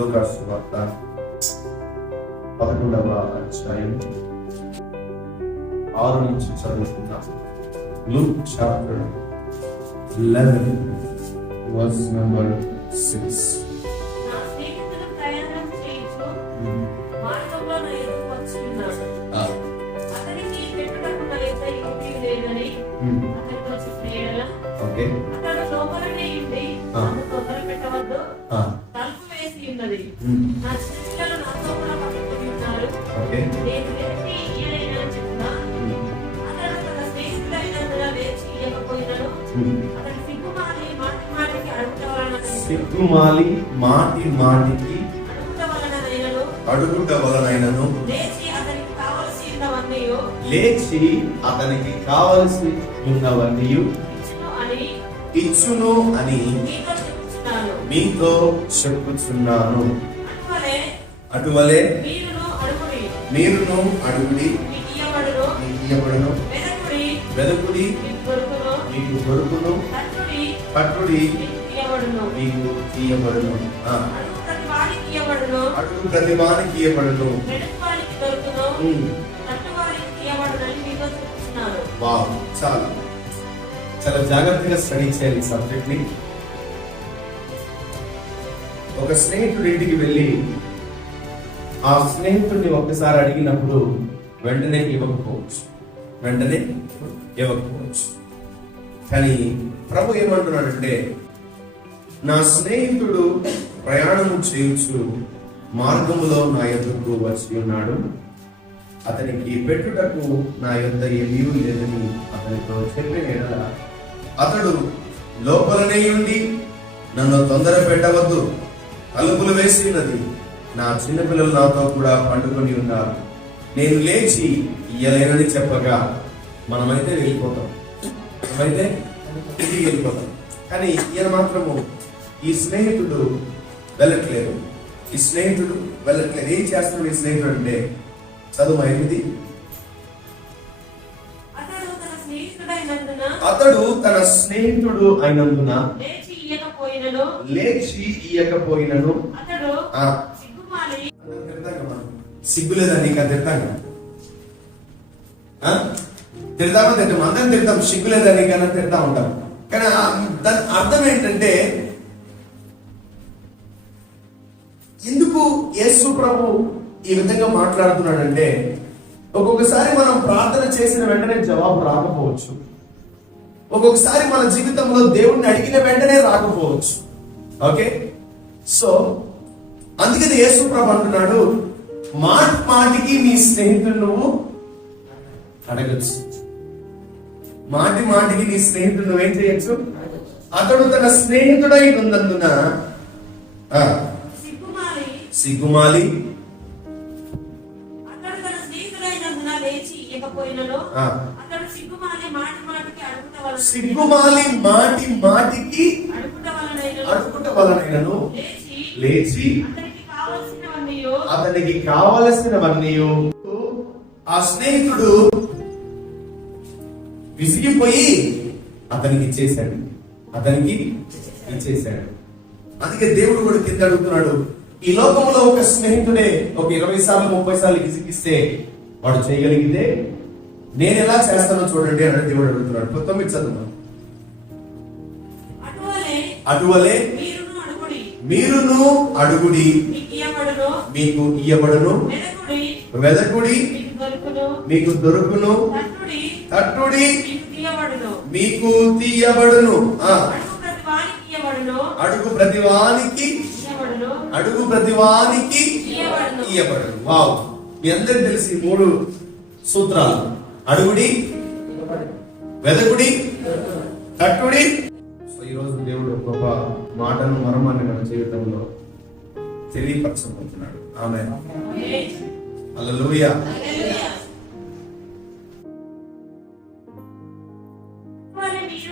లూకాసు సువార్త 11వ అధ్యాయం 6 నుంచి చదువుకుందాం. Luke chapter 11 verse number 6. నా స్నేహితుడు ప్రయాణం చేయుచు మార్గంలో నా ఎదురు వచ్చి ఉన్నాడు. అతనికి పెట్టుటకు నా యొద్ద ఏమీ లేదని అతనితో చెప్పిన యెడల అతడు లోపలనే ఉండి నన్ను తొందర పెట్టవద్దు, తలుపు వేసి ఉన్నది, నా చిన్నపిల్లలు నాతో కూడా పట్టుకొని ఉన్నారు, నేను లేచి ఇయ్యలేను అని చెప్పినా అతడు తన స్నేహితుడైనందున లేచి ఇయ్యకపోయినను అతడు సిగ్గుమాలి మాటి మాటికి అడుగుట వలనైనను లేచి అతనికి కావలసి ఉన్నవన్నీ ఇచ్చును అని మీతో చెప్పుచున్నాను. అటువలే మీరును అడుగుడి ఇయ్యబడును, వెదకుడి మీకు దొరుకును, పట్టుడి మీకు తీయబడును, అడుగు ప్రతి వానికి ఇయ్యబడును. వావ్, చాలా జాగ్రత్తగా స్టడీ చేయాలి సబ్జెక్ట్ ని. ఒక స్నేహితుడి ఇంటికి వెళ్ళి ఆ స్నేహితుడిని ఒక్కసారి అడిగినప్పుడు వెంటనే ఇవ్వకపోవచ్చు. కానీ ప్రభు ఏమంటున్నాడంటే, నా స్నేహితుడు ప్రయాణము చేయొచ్చు మార్గములో నా యొద్దకు వచ్చి ఉన్నాడు, అతనికి పెట్టుటకు నా యొద్ద ఏమీ లేదని అతనితో చెప్పిన యెడల అతడు లోపలనే ఉండి నన్ను తొందర పెట్టవద్దు, తలుపులు వేసి ఉన్నది, నా చిన్నపిల్లలు నాతో కూడా పండుకొని ఉన్నారు, నేను లేచి ఇయ్యలేనని చెప్పగా మనమైతే వెళ్ళిపోతాం. కానీ ఈయన మాత్రము ఈ స్నేహితుడు వెళ్ళట్లేదు. ఏం చేస్తున్నాడు ఈ స్నేహితుడు అంటే, చదువు 8. అతడు తన స్నేహితుడు అయినందున లేచి ఇయ్యకపోయినను సిగ్గులేదా నీకు? తిడతామా అందరం తిడతాం, సిగ్గులేదా నీకన్నా తిడతా ఉంటాం. కానీ దాని అర్థం ఏంటంటే, ఎందుకు యేసు ప్రభు ఈ విధంగా మాట్లాడుతున్నాడంటే, ఒక్కొక్కసారి మనం ప్రార్థన చేసిన వెంటనే జవాబు రాకపోవచ్చు, ఒక్కొక్కసారి మన జీవితంలో దేవుణ్ణి అడిగిన వెంటనే రాకపోవచ్చు. ఓకే, సో అందుకని యేసు ప్రభు అంటున్నాడు, మాటికి నీ స్నేహితుడు నువ్వు అడగచ్చు. మాటికి నీ స్నేహితుడు నువ్వేం చేయొచ్చు? అతడు తన స్నేహితుడై ఉన్నందున సిగ్గుమాలి మాటికి అడుగుట వలనైనను లేచి అతనికి కావలసినవన్నీ ఆ స్నేహితుడు విసిగిపోయి అతనికి ఇచ్చేశాడు. అందుకే దేవుడు కూడా కింద అడుగుతున్నాడు, ఈ లోకంలో ఒక స్నేహితుడే ఒక 20 సార్లు 30 సార్లు విసిగిస్తే వాడు చేయగలిగితే నేను ఎలా చేస్తానో చూడండి అని దేవుడు అడుగుతున్నాడు. 19 చదువు. అటువలే మీరును అడుగుడి మీకు ఇయ్యబడును, వెదకుడి మీకు దొరుకును, తట్టుడి మీకు తీయబడును, అడుగు ప్రతి వానికి ఇయ్యబడును. వావ్, మీ అందరికి తెలిసి 3 సూత్రాలు: అడుగుడి, వెదకుడి, తట్టుడి. సో ఈరోజు దేవుడు గొప్ప మాటను మర్మాన్ని మన జీవితంలో తెలియపరచబోతున్నాడు. ఆమేన్, హల్లెలూయా.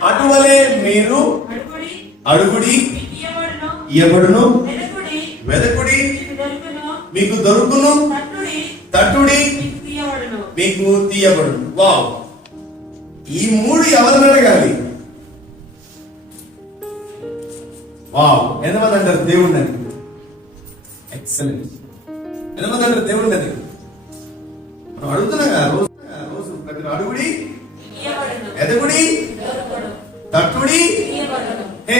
అటువలే మీరు అడుగుడి, ఇయ్యబడును, వెదకుడి మీకు దొరుకును, తట్టుడి మీకు తీయబడును. వావ్, ఈ 3 ఎవరిని అడగాలి? వావ్, ఎంతమంది అంటారు దేవుణ్ణి? ఎక్సలెంట్. ఎంతమంది దేవుడిని అది మనం అడుగుతున్నాగా రోజు ప్రతి అడుగుడి, ఎదగుడి, తట్టుడి.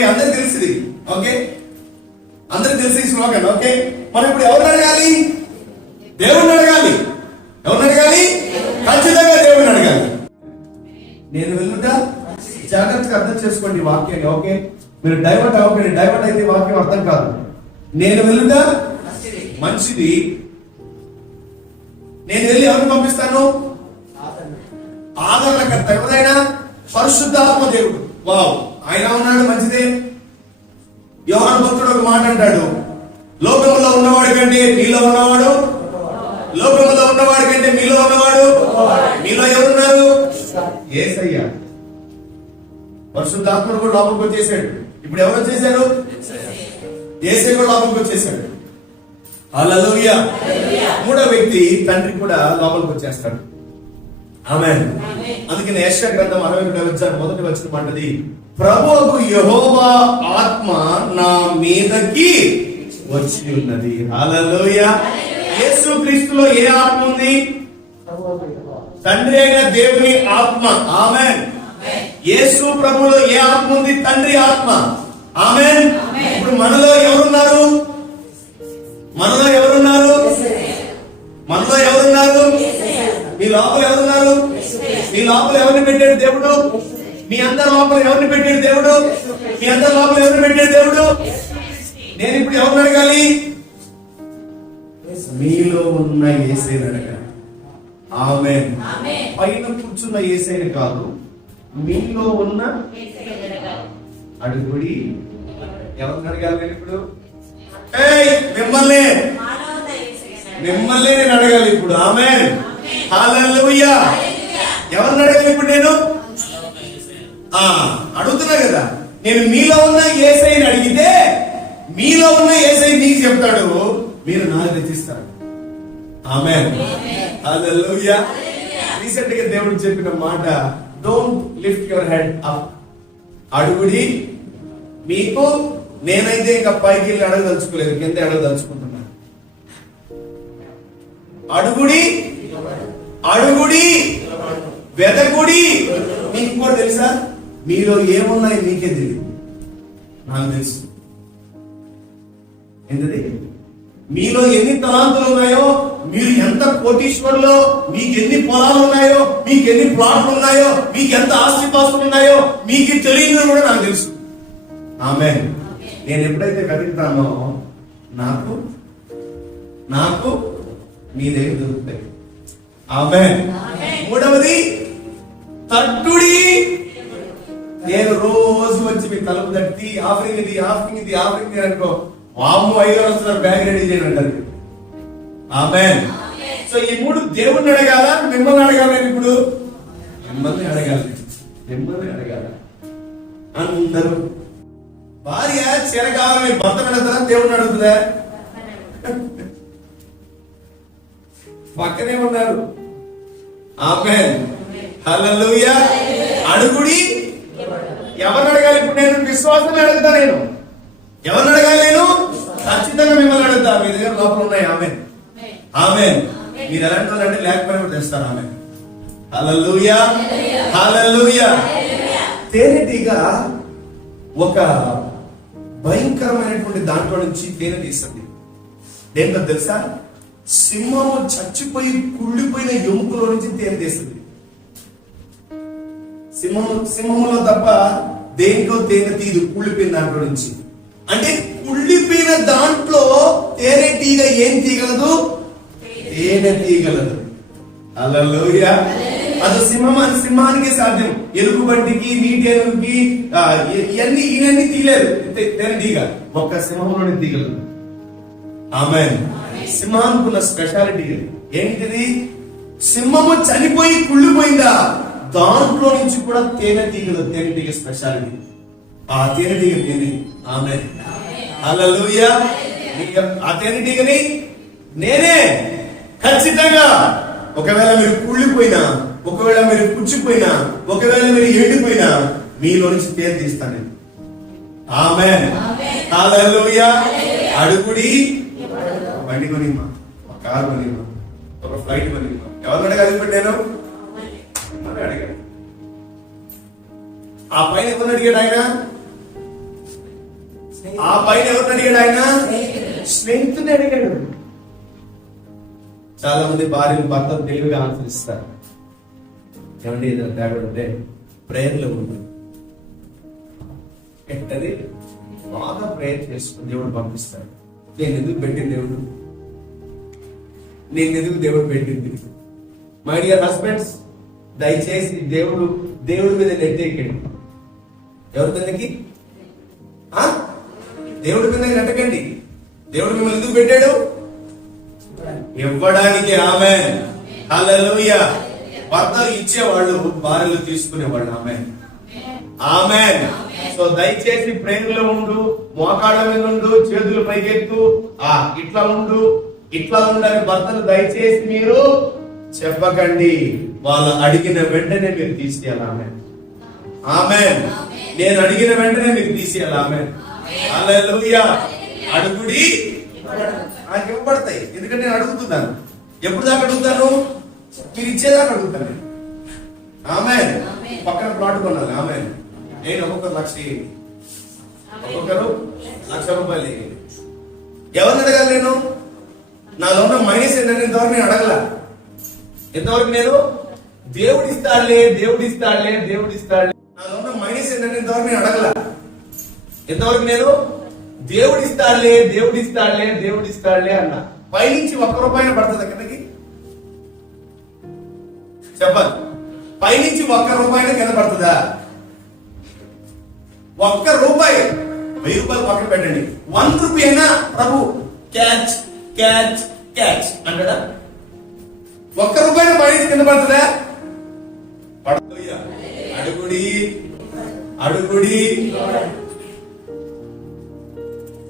అందరికి తెలిసింది. ఓకే, అందరికి తెలిసి శ్లోకం. ఓకే, మనం ఇప్పుడు ఎవరిని అడగాలి? దేవుణ్ణి అడగాలి. ఎవరిని అడగాలి? ఖచ్చితంగా దేవుణ్ణి అడగాలి. నేను వెళ్ళుట, జాగ్రత్తగా అర్థం చేసుకోండి వాక్యాన్ని. ఓకే, మీరు డైవర్ట్ అవ్వకండి. డైవర్ట్ అయితే వాక్యం అర్థం కాదు. నేను వెళ్ళుట మంచిది. నేను వెళ్ళి ఎవరిని పంపిస్తాను? ఆదరణకర్త. ఎవరైనా పరిశుద్ధాత్మ దేవుడు. వావ్, ఆయన ఉన్నాడు, మంచిదే. యోహాను భక్తుడు ఒక మాట అంటాడు, లోకంలో ఉన్నవాడి కంటే మీలో ఉన్నవాడు, లోకంలో ఉన్నవాడి కంటే మీలో ఉన్నవాడు. మీలో ఎవరున్నారు? యేసయ్య. పరిశుద్ధాత్ముడు కూడా లోపలికి వచ్చేసాడు. ఇప్పుడు ఎవరు వచ్చేసారు? యేసయ్య కూడా లోపలికి వచ్చేసాడు. హల్లెలూయా. మూడో వ్యక్తి తండ్రి కూడా లోపలికి వచ్చేస్తాడు. ఆమేన్. అందుకని యెషయా గ్రంథం 61 మొదటి వచనం అంటది, ప్రభువు యెహోవా ఆత్మ నా మీదకి వచ్చి ఉన్నది. హల్లెలూయా. యేసు క్రీస్తులో ఏ ఆత్మ ఉంది? తండ్రి అయిన దేవుని ఆత్మ. ఆమేన్. యేసు ప్రభువులో ఏ ఆత్మ ఉంది? తండ్రి ఆత్మ. ఆమేన్. ఇప్పుడు మనలో ఎవరున్నారు? మనలో ఎవరున్నారు? మనలో ఎవరున్నారు? మీ లోపల ఎవరున్నారు? మీ లోపల ఎవరిని పెట్టాడు దేవుడు? మీ అందరి లోపల ఎవరిని పెట్టాడు దేవుడు? మీ అందరి లోపల ఎవరిని పెట్టాడు దేవుడు? నేను ఇప్పుడు ఎవరిని అడగాలి? మీలో ఉన్న యేసయ్యని అడగాలి. ఆమేన్. పైన కూర్చున్న యేసయ్యని కాదు, మీలో ఉన్న అడుగుడి. ఎవరిని అడగాలి నేను ఇప్పుడు? మిమ్మల్ని నేను అడగాలి ఇప్పుడు. ఆమేన్. హల్లెలూయా. ఎవరిని అడగాలి ఇప్పుడు నేను? అడుగుతున్నా కదా. నేను మీలో ఉన్న యేసయ్యని అడిగితే మీలో ఉన్న యేసయ్య మీకు చెప్తాడు, మీరు నాకు తెచ్చిస్తారు. ఆమేన్. హల్లెలూయా. రీసెంట్ గా దేవుడు చెప్పిన మాట, don't lift your head up. అడుగుడి. మీకు నేనైతే ఇంకా పైకి వెళ్ళి అడగదలుచుకోలేదు, కింద అడగదలుచుకుంటున్నాను. అడుగుడి, అడుగుడి, వెదకుడి. మీకు కూడా తెలుసా? మీలో ఏమున్నాయి మీకే తెలియదు, నాకు తెలుసు. ఏంటది? మీలో ఎన్ని తలాంతులు ఉన్నాయో, మీరు ఎంత కోటీశ్వరులో, మీకు ఎన్ని పొలాలు ఉన్నాయో, మీకు ఎన్ని ప్లాట్లు ఉన్నాయో, మీకు ఎంత ఆస్తిపాస్తులు ఉన్నాయో మీకు తెలియదు కూడా నాకు తెలుసు. ఆమేన్. నేను ఎప్పుడైతే కదులుతానో నాకు నాకు మీ దగ్గర దొరుకుతాయి. ఆమేన్. మూడవది తట్టుడి. నేను రోజు వచ్చి మీ తలుపు తట్టి ఆఫరింగ్ ఇది, ఆఫరింగ్ ఇది, ఆఫరింగ్ ఇది అనుకో, వాము 5 వస్తున్నారు, బ్యాగ్ రెడీ చేయండి అంటారు. ఆమేన్. సో ఈ మూడు దేవుణ్ణి అడగాల, మిమ్మల్ని అడగాలి. ఇప్పుడు మిమ్మల్ని అడగాలి, మిమ్మల్ని అడగాలి. అందరూ భార్య చీర కావాలని భర్త అడుగుతారా? దేవుణ్ణి అడుగుతుందా? పక్కనే ఉన్నారు. ఆమేన్. హల్లెలూయా. అడుగుడి. ఎవరిని అడగాలి ఇప్పుడు? నేను విశ్వాసాన్ని అడుగుతా. నేను ఎవరిని అడగాలి? నేను ఖచ్చితంగా మిమ్మల్ని అడుగుతా. మీ దగ్గర లోపల ఉన్నాయి. ఆమేన్. ఆమేన్. మీరు ఎలాంటి వాళ్ళు అంటే లేకపోయినా కూడా తెస్తారు. ఆమేన్. హల్లెలూయా. హల్లెలూయా. తేనెటీగ ఒక భయంకరమైనటువంటి దాంట్లో నుంచి తేనె తీస్తుంది. దేంట్లో తెలుసా? సింహము చచ్చిపోయి కుళ్ళిపోయిన ఎముకలో నుంచి తేనె తీస్తుంది. సింహంలో తప్ప దేంట్లో తేనె తీదు, కుళ్ళిపోయిన దాంట్లో నుంచి. అంటే కుళ్ళిపోయిన దాంట్లో తేనె తీగ ఏం తీగలదు? తేనె తీగలదు. హల్లెలూయా. అది సింహానికి సాధ్యం. ఎలుగుబంటికి, నీటేనుగుకి ఇవన్నీ తీయలేదు తేనె తీగ. ఒక్క సింహంలోనే తీగలదు. ఆమేన్. సింహానికి ఉన్న స్పెషాలిటీ ఏంటిది? సింహము చనిపోయి కుళ్ళిపోయిందా, దాంట్లో నుంచి కూడా తేనె తీగ స్పెషాలిటీ. ఆ తేనెటీగ నేనే. ఆమేన్. హల్లెలూయా. ఆ తేనెటీగని నేనే. ఖచ్చితంగా ఒకవేళ మీరు కుళ్ళిపోయినా, ఒకవేళ మీరు పుచ్చిపోయినా, ఒకవేళ మీరు ఎండిపోయినా, మీలో నుంచి తేనె తీస్తాను నేను. ఆమేన్. హల్లెలూయా. అడుగుడి, బండి కొనిమ్మా, ఒక కారు కొనిమ్మా, ఒక ఫ్లైట్ కొనిమ్మా. ఎవరిని అడగాలి ఇప్పుడు నేను? అని అడిగాడు. ఆ పైన ఎవరిని అడిగాడు ఆయన? ఆ పైన ఎవరిని అడిగాడు ఆయన? స్నేహితుని అడిగాడు. చాలా మంది భార్యలు భర్తలు తెలివిగా ఆన్సర్ ఇస్తారు. ఏమండి ఏదైనా తేడా ఉంటే ప్రేయర్లో ఉంది, ఎట్టది బాగా ప్రేయర్ చేసుకుని దేవుడు పంపిస్తాడు. నేను ఎందుకు పెట్టింది దేవుడు? నేను ఎందుకు దేవుడు పెట్టింది? మై డియర్ హస్బెండ్స్, దయచేసి దేవుడి మీద నెట్టేయకండి. ఎవరి మీదకి? దేవుడి మీద నెట్టకండి. దేవుడు మిమ్మల్ని ఎందుకు పెట్టాడు? ఇవ్వడానికి. ఆమేన్, హల్లెలూయా. భర్తలు ఇచ్చేవాళ్ళు, భార్యలు తీసుకునేవాళ్ళు. ఆమేన్, ఆమేన్. సో దయచేసి ప్రేమలో ఉండు, మోకాళ్ళ మీద ఉండు, చేతులు పైకెత్తు, ఇట్లా ఉండు, ఇట్లా ఉండాలి. భర్తలు దయచేసి మీరు చెప్పకండి. వాళ్ళు అడిగిన వెంటనే మీరు తీసేయాలి. ఆమేన్, ఆమేన్. నేను అడిగిన వెంటనే మీరు తీసేయాలి. ఆమేన్, హల్లెలూయా. అడుగుడి నాకు ఇవ్వబడతాయి. ఎందుకంటే నేను అడుగుతున్నాను. ఎప్పుడు దాకా అడుగుతాను? మీరు ఇచ్చేదాకా అడుగుతాను. ఆమేన్. పక్కన ప్లాట్ కొనాలి. ఆమేన్. నేను ఒక్కొక్కరు 1,00,000, ఒక్కొక్కరు 1,00,000 రూపాయలు. ఎవరిని అడగాలి నేను? నాలో ఉన్న మైనస్ ఏంటంటే ఇంతవరకు నేను అడగల. ఎంతవరకు నేను దేవుడిస్తాడులే, దేవుడిస్తాడులే, దేవుడిస్తాడులే. నాలో ఉన్న మైనస్ ఏంటంటే ఇంతవరకు నేను అడగల. ఎంతవరకు నేను దేవుడిస్తాడులే, దేవుడిస్తాడులే, దేవుడిస్తాడులే అన్నా. పైనుంచి 1 రూపాయి పడుతుంది కిందకి? చెప్పాలి. పైనుంచి 1 రూపాయి కింద పడుతుందా? 1 రూపాయి, 1000 రూపాయలు పక్కన పెట్టండి. 1 రూపాయి అయినా ప్రభు క్యాచ్ క్యాచ్ క్యాచ్ అంటాడా? 1 రూపాయి పైనుంచి కింద పడుతుందా? పడదు. అడుగుడి అడుగుడి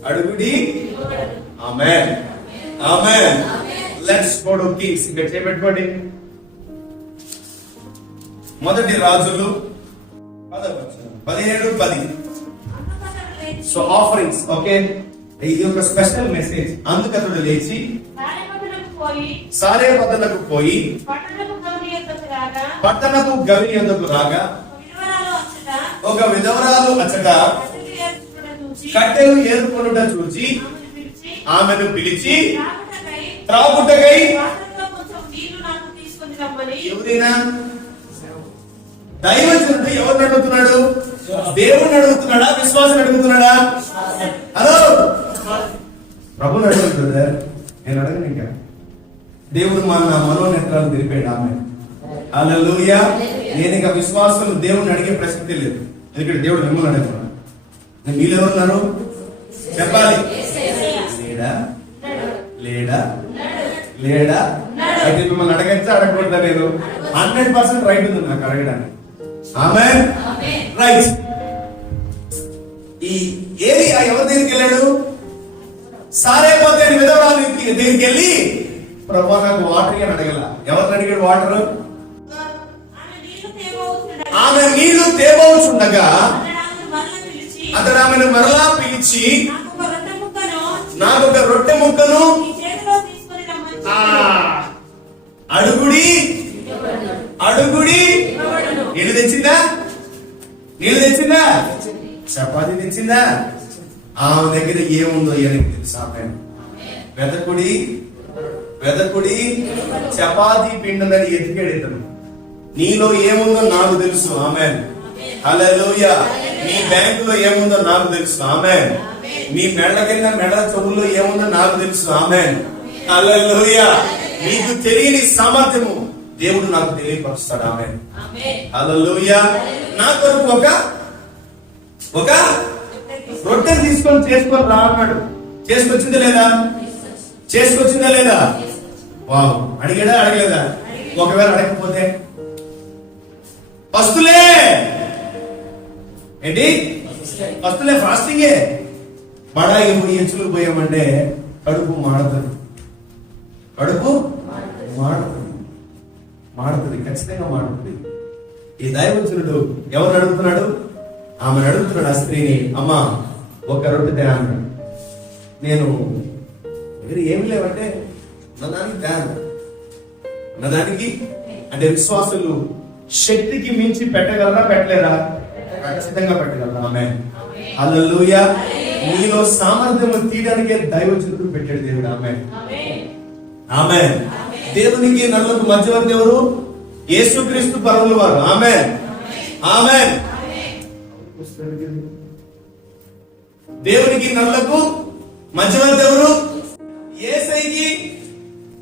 అడుగుడి. Amen, amen. Let's go to Kings. ఇక్కడ చేపెట్టుకోండి. మొదటి రాజులు 17:10. So offerings. ఓకే, ఇది ఒక స్పెషల్ మెసేజ్. అందుకతడు లేచి సారేపతలకు పోయి పట్టణపు గవిని యొద్దకు రాగా ఒక విధవరాలు అచ్చట కట్టెలు ఏరుకొనుట చూచి ఆమెను పిలిచి త్రాగుటకై. ఎవరైనా దైవజనుడు ఎవరిని అడుగుతున్నాడు? దేవుడిని అడుగుతున్నాడా? విశ్వాసం అడుగుతున్నాడా? హలో, ప్రభుని అడుగుతుందా? నేను అడగను. ఇంకా దేవుడు నా మనోనేత్రాలు తెలిపాడు. ఆమె హల్లెలూయా. నేను ఇంకా విశ్వాసం దేవుడిని అడిగే ప్రసక్తి లేదు. ఎందుకంటే దేవుడు మిమ్మల్ని అడుగుతున్నాడు. మీరు ఎవరున్నారు చెప్పాలి. లేడా లేడా లేడా? అయితే మిమ్మల్ని అడగచ్చా అడగకూడదా? నేను 100% రైట్ ఉంది నాకు అడగడానికి. ఆమేన్, రైట్. ఈ ఏలియా ఎవరి దగ్గరికి వెళ్ళాడు? సారేపోతే విధవరాలు దగ్గరికి వెళ్ళి ప్రభు నాకు వాటర్ అని అడగల. ఎవరిని అడిగాడు వాటర్? ఆమె నీళ్లు తేబోచుండగా అతడు ఆమెను మరలా పిలిచి నాకు ఒక రొట్టె ముక్కను అడుగుడి అడుగుడి. నీళ్ళు తెచ్చిందా? నీళ్ళు తెచ్చిందా? చపాతి తెచ్చిందా? ఆమె దగ్గర ఏముందో ఈయనకి తెలుసా? వెదకుడి వెదకుడి చపాతి పిండుందని ఎతికాడు ఇతను. నీలో ఏముందో నాకు తెలుసు. ఆమేన్, హల్లెలూయా. నీ బ్యాంకులో ఏముందో నాకు తెలుసు. ఆమేన్. నీ మెడ కింద మెడ చెవుల్లో ఏముందో నాకు తెలుసు. ఆమేన్, హల్లెలూయా. నీకు తెలియని సామర్థ్యము దేవుడు నాకు తెలియపరుస్తాడు. ఆమేన్, హల్లెలూయా. నా కొరకు ఒక రొట్టె తీసుకొని చేసుకొని రా అన్నాడు. చేసుకొచ్చిందా లేదా? చేసుకొచ్చిందా లేదా? వావ్. అడిగాడా అడగలేదా? ఒకవేళ అడగకపోతే పస్తులే ఏంటి? పస్తులే, ఫాస్టింగే. బడాయి పోయి ఎచ్చులు పోయామంటే కడుపు మాడుతుంది. కడుపు మాడుతుంది, ఖచ్చితంగా మాడుతుంది. ఈ దైవజనుడు ఎవరిని అడుగుతున్నాడు? ఆమెను అడుగుతున్నాడు. ఆ స్త్రీని, అమ్మా ఒక రొట్టె అన్నాడు. నేను దగ్గర ఏమి లేవంటే ఉన్నదానికి ధ్యానం, ఉన్నదానికి అంటే విశ్వాసులు శక్తికి మించి పెట్టగలరా పెట్టలేరా? ఖచ్చితంగా పెట్టగలరా? ఆమేన్. హల్లెలూయా. మీలో సామర్థ్యం తీయడానికే దైవజనుడు పెట్టాడు దేవుడు. ఆమేన్. ఆమేన్. దేవునికి నరులకు మధ్యవర్తి ఎవరు? యేసుక్రీస్తు పరముల వారు. ఆమేన్. ఆమేన్. దేవునికి నరులకు మధ్యవర్తి ఎవరు? యేసయ్యకి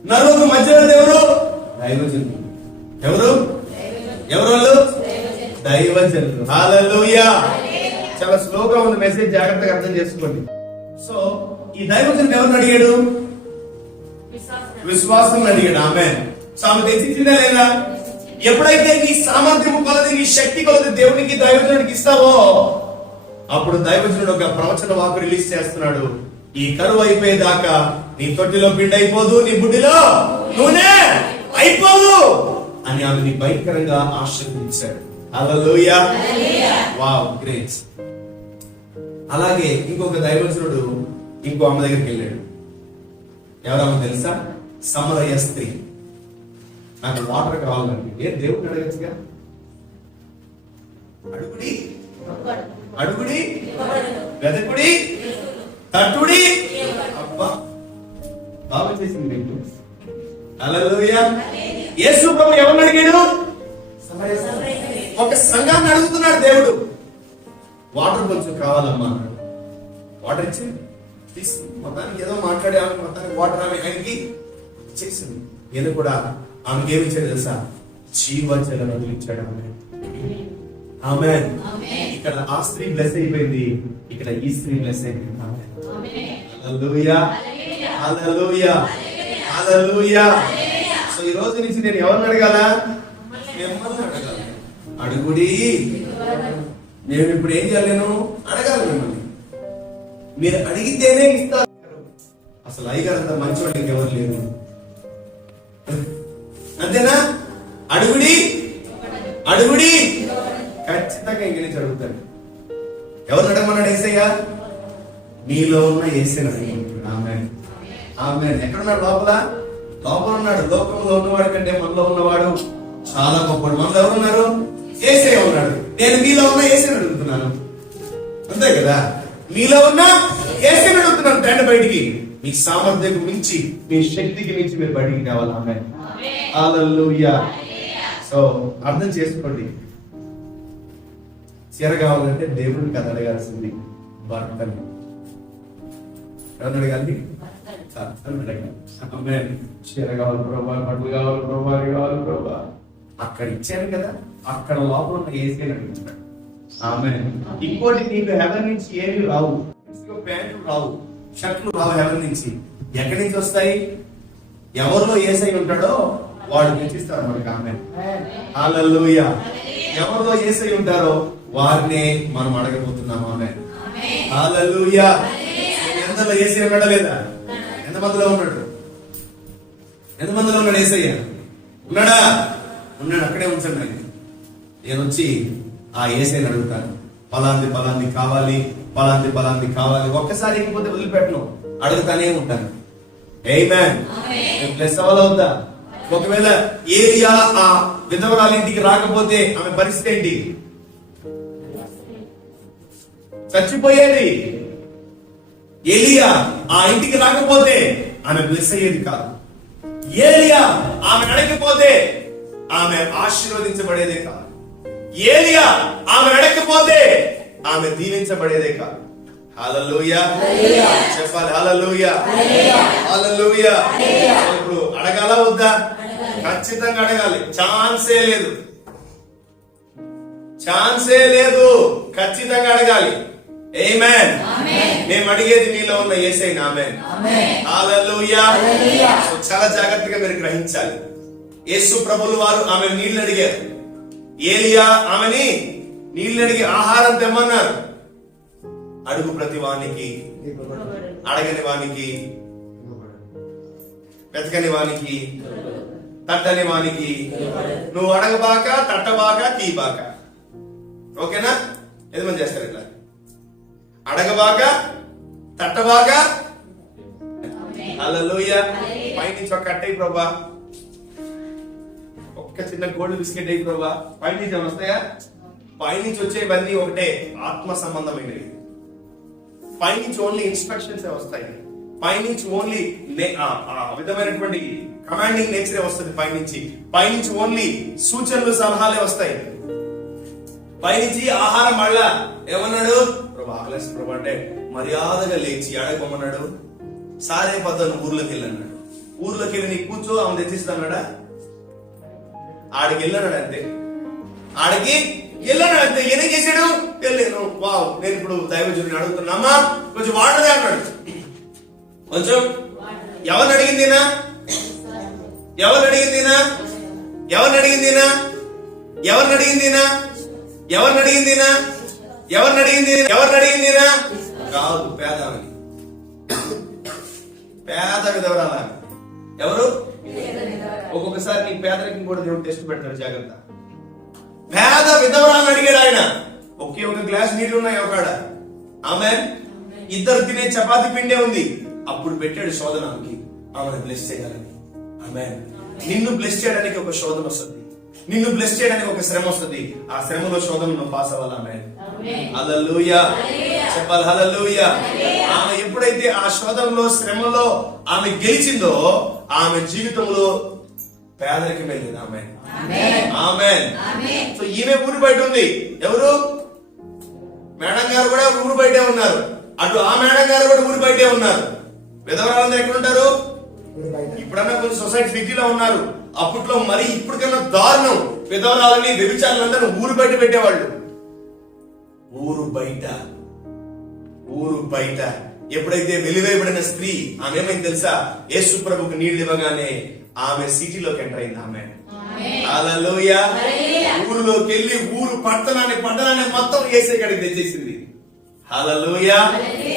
నరులకు మధ్యవర్తి ఎవరు? దైవజనుడు. ఎవరు? ఎవరు? దైవజనుడు. హల్లెలూయా. చాలా స్లోగా ఉన్న మెసేజ్, జాగ్రత్తగా అర్థం చేసుకోండి. సో ఈ దైవజనుడు ఎవరిని అడిగాడు? విశ్వాసం అడిగాడు. ఆమేన్. ఆమె తెచ్చిందా లేదా? ఎప్పుడైతే నీ సామర్థ్యము కొలది, నీ శక్తి కొలది దేవునికి దైవజనుడికి ఇస్తావో అప్పుడు దైవజనుడు ఒక ప్రవచన వాకు రిలీజ్ చేస్తున్నాడు. ఈ కరువు అయిపోయేదాకా నీ తొట్టిలో పిండి అయిపోదు, నీ బుడ్డిలో నూనె అయిపోదు అని ఆమెని భయంకరంగా ఆశీర్వదించాడు. హల్లెలూయా. Wow, great. అలాగే ఇంకొక దైవజనుడు ఇంకో ఆమె దగ్గరికి వెళ్ళాడు. ఎవరమ్మ తెలుసా? సమరయ స్త్రీ. నాకు వాటర్ కావాలండి. దేవుడిని అడగచ్చుగా. అడుగుడి, అడుగుడి, వెదకుడి, తట్టుడి. అబ్బా, బాగా చేసింది మీకు. హల్లెలూయా. యేసు ప్రభు ఎవరిని అడిగాడు? ఒక సంఘాన్ని అడుగుతున్నాడు దేవుడు. వాటర్ కొంచెం కావాలమ్మా అన్నాడు. వాటర్ ఇచ్చి మొత్తానికి ఏదో మాట్లాడి ఆమె మొత్తానికి వాటర్ ఆమె ఆయనకి ఇచ్చేసింది. నేను కూడా ఆమెకి ఏమి ఇచ్చాడు తెలుసా? జీవజల నదులు ఇచ్చాడు. ఆమేన్. ఇక్కడ ఆ స్త్రీ బ్లెస్ అయిపోయింది, ఇక్కడ ఈ స్త్రీ బ్లెస్ అయిపోయింది. హల్లెలూయా. హల్లెలూయా. హల్లెలూయా. సో ఈ రోజు నుంచి నేను ఎవరిని అడగాల? మిమ్మల్ని అడగాలి. అడుగుడి. నేను ఇప్పుడు ఏం చేయలేను? అడగాలి మిమ్మల్ని. మీరు అడిగితేనే ఇస్తారు. అసలు అయ్యగారు అంత మంచివాడు ఇంకెవరు లేరు. అంతేనా? అడుగుడి, అడుగుడి. ఖచ్చితంగా ఇంక నుంచి అడుగుతాడు. ఎవరు అడగమన్నాడు? యేసయ్య. మీలో ఉన్న యేసయ్యని అడుగుతున్నాడు. ఆమేన్. ఆమేన్. ఎక్కడున్నాడు? లోపల. లోపల ఉన్నాడు. లోకంలో ఉన్నవాడు కంటే మనలో ఉన్నవాడు చాలా గొప్పవాడు. మనలో ఎవరున్నారు? యేసయ్య ఉన్నాడు. నేను మీలో ఉన్న యేసయ్యని అడుగుతున్నాను. అంతే కదా? మీలో ఉన్న యేసయ్యని అడుగుతున్నాను. రండి బయటికి. మీ సామర్థ్యం మించి, మీ శక్తికి మించి మీరు బయటికి కావాలి. ఆమేన్. హల్లెలూయా. సో అర్థం చేసుకోండి. చీర కావాలంటే దేవుడిని కదా అడగాల్సింది, భర్తని. ఎవరిని అడగాలి? చీర కావాలి ప్రభా, బట్టలు కావాలి ప్రభా, అది కావాలి ప్రభా. అక్కడ ఇచ్చాను కదా, అక్కడ లోపల ఉన్న యేసయ్యని అడుగుతాడు. ఆమేన్. ఇంకోటి, నీకు హెవెన్ నుంచి ఏమి రావు, ప్యాంట్లు రావు, షర్ట్లు రావు. హెవెన్ నుంచి ఎక్కడి నుంచి వస్తాయి? ఎవరిలో యేసయ్య ఉంటాడో వాడు తెచ్చిస్తాడు మనకి. ఆమేన్. హల్లెలూయా. ఎవరిలో యేసయ్య ఉంటారో వారినే మనం అడగబోతున్నాం. ఆమేన్. హల్లెలూయా. ఎంతలో యేసయ్య ఉన్నాడా లేదా? ఎంతమందిలో ఉన్నాడు? ఎంతమందిలో ఉన్నాడు యేసయ్య? ఉన్నాడా? ఉన్నాడు. అక్కడే ఉంచండి. నేను వచ్చి ఆ యేసయ్యని అడుగుతాను. పలాంది పలాంది కావాలి, పలాంది పలాంది కావాలి. ఒక్కసారి ఇకపోతే వదిలిపెట్టను, అడుగుతానే ఉంటాను. ఆమేన్. ప్లస్ అవ్వాలవుతా. ఒకవేళ ఏలియా ఆ విధవరాలి ఇంటికి రాకపోతే ఆమె పరిస్థితి ఏంటి? చచ్చిపోయేది. ఏలియా ఆ ఇంటికి రాకపోతే ఆమె బ్లెస్ అయ్యేది కాదు. ఏలియా ఆమె అడగకపోతే ఆమె ఆశీర్వదించబడేదే కాదు. ఏలియా ఆమె అడగకపోతే ఆమె దీవించబడేదే కాదు. హల్లెలూయా. చెప్పాలి హల్లెలూయా. హల్లెలూయా. ఇప్పుడు అడగాల వద్దా? ఖచ్చితంగా అడగాలి. ఛాన్సే లేదు, ఛాన్సే లేదు. ఖచ్చితంగా అడగాలి. ఆమేన్. మేము అడిగేది మీలో ఉన్న యేసయ్యని. ఆమేన్. హల్లెలూయా. చాలా జాగ్రత్తగా మీరు గ్రహించాలి. యేసు ప్రభువుల వారు ఆమె నీళ్లు అడిగారు. ఏలియా ఆమెని నీళ్లు అడిగి ఆహారం తెమ్మన్నారు. అడుగు ప్రతి వానికి, అడగని వానికి, వెతకని వానికి, తట్టని వానికి. నువ్వు అడగబాక, తట్టబాక, తీబాక. ఓకేనా? ఎంతమంది చేస్తారు ఇట్లా? అడగబాక, తట్టబాక, హల్లెలూయా. పైనుంచి ఒక కట్ట అయ్యి ప్రభా, ఒక్క చిన్న గోల్డ్ బిస్కెట్ అయ్యి ప్రభా, పైనుంచి ఏమైనా వస్తాయా? పైనుంచి వచ్చేవన్నీ ఒకటే, ఆత్మ సంబంధమైనవి. పైనుంచి ఓన్లీ ఇన్స్ట్రక్షన్స్ వస్తాయి. పైనుంచి ఓన్లీ విధమైనటువంటి కమాండింగ్ నేచరే వస్తుంది. పైనుంచి ఓన్లీ సూచనలు సలహాలే వస్తాయి. పైనుంచి ఆహారం మళ్ళా ఏమన్నాడు? ప్రభు ఆకలేసి ప్రభు అంటే మర్యాదగా లేచి ఆడకపోమన్నాడు. సారే పద్దను ఊర్లోకి వెళ్ళన్నాడు. ఊర్లోకి వెళ్ళి నీ కూర్చో, ఆమె తెచ్చిస్తాడా? ఆడికి వెళ్ళాడు అంతే. ఆడికి వెళ్ళాడు అంతే. ఏం చేశాడు? వెళ్ళాను. వావ్, నేను ఇప్పుడు దైవజనుని అడుగుతున్నామా కొంచెం వాడదే అన్నాడు. కొంచెం ఎవరిని అడిగిందినా? ఎవరిని అడిగిందినా? ఎవరిని అడిగిందినా? ఎవరిని అడిగిందినా? ఎవరిని అడిగిందినా? ఎవరిని అడిగింది? ఎవరిని అడిగిందినా? కాదు, పేదవాని, పేద విధవరాలా. ఎవరు? ఒక్కొక్కసారి నీ పేదరికం కూడా దేవుడు టెస్ట్ పెడతాడు, జాగ్రత్త. పేద విధవరాలను అడిగాడు ఆయన. ఒకే ఒక గ్లాస్ నీళ్లు ఉన్నాయి ఒకడ. ఆమె ఇద్దరు తినే చపాతి పిండే ఉంది. అప్పుడు పెట్టాడు శోధనకి, ఆమెను బ్లెస్ చేయాలని. ఆమె నిన్ను బ్లెస్ చేయడానికి ఒక శోధన వస్తుంది. నిన్ను బ్లెస్ చేయడానికి ఒక శ్రమ వస్తుంది. ఆ శ్రమలో శోధనను పాస్ అవ్వాలి. ఆమె హల్లెలూయా చెప్పాలి. హల్లెలూయా. ఆమె ఎప్పుడైతే ఆ శోధనలో శ్రమలో ఆమె గెలిచిందో, ఆమె జీవితంలో పేదరికం వెళ్ళింది. ఆమె ఆమెన్. సో ఈమె ఊరు బయట ఉంది. ఎవరు? మేడం గారు కూడా ఊరు బయటే ఉన్నారు. అటు ఆ మేడం గారు కూడా ఊరు బయటే ఉన్నారు. విధవరాలందరూ ఎక్కడ ఉంటారు? ఇప్పుడన్నా కొంచెం సొసైటీ సిటీలో ఉన్నారు. అప్పట్లో మరి ఇప్పటికన్నా దారుణం. విధవరాలని వ్యభిచారులందరూ ఊరు బయట పెట్టేవాళ్ళు. ఊరు బయట ఎప్పుడైతే వెలివేయబడిన స్త్రీ ఆమె ఏమైంది తెలుసా? యేసు ప్రభుకు నీళ్లు ఇవ్వగానే ఆమె సిటీలోకి ఎంటర్ అయింది. ఆమె హల్లెలూయా. ఊరిలోకి వెళ్ళి ఊరు పట్టణాన్ని మొత్తం యేసే కాడికి తెచ్చేసింది. హల్లెలూయా.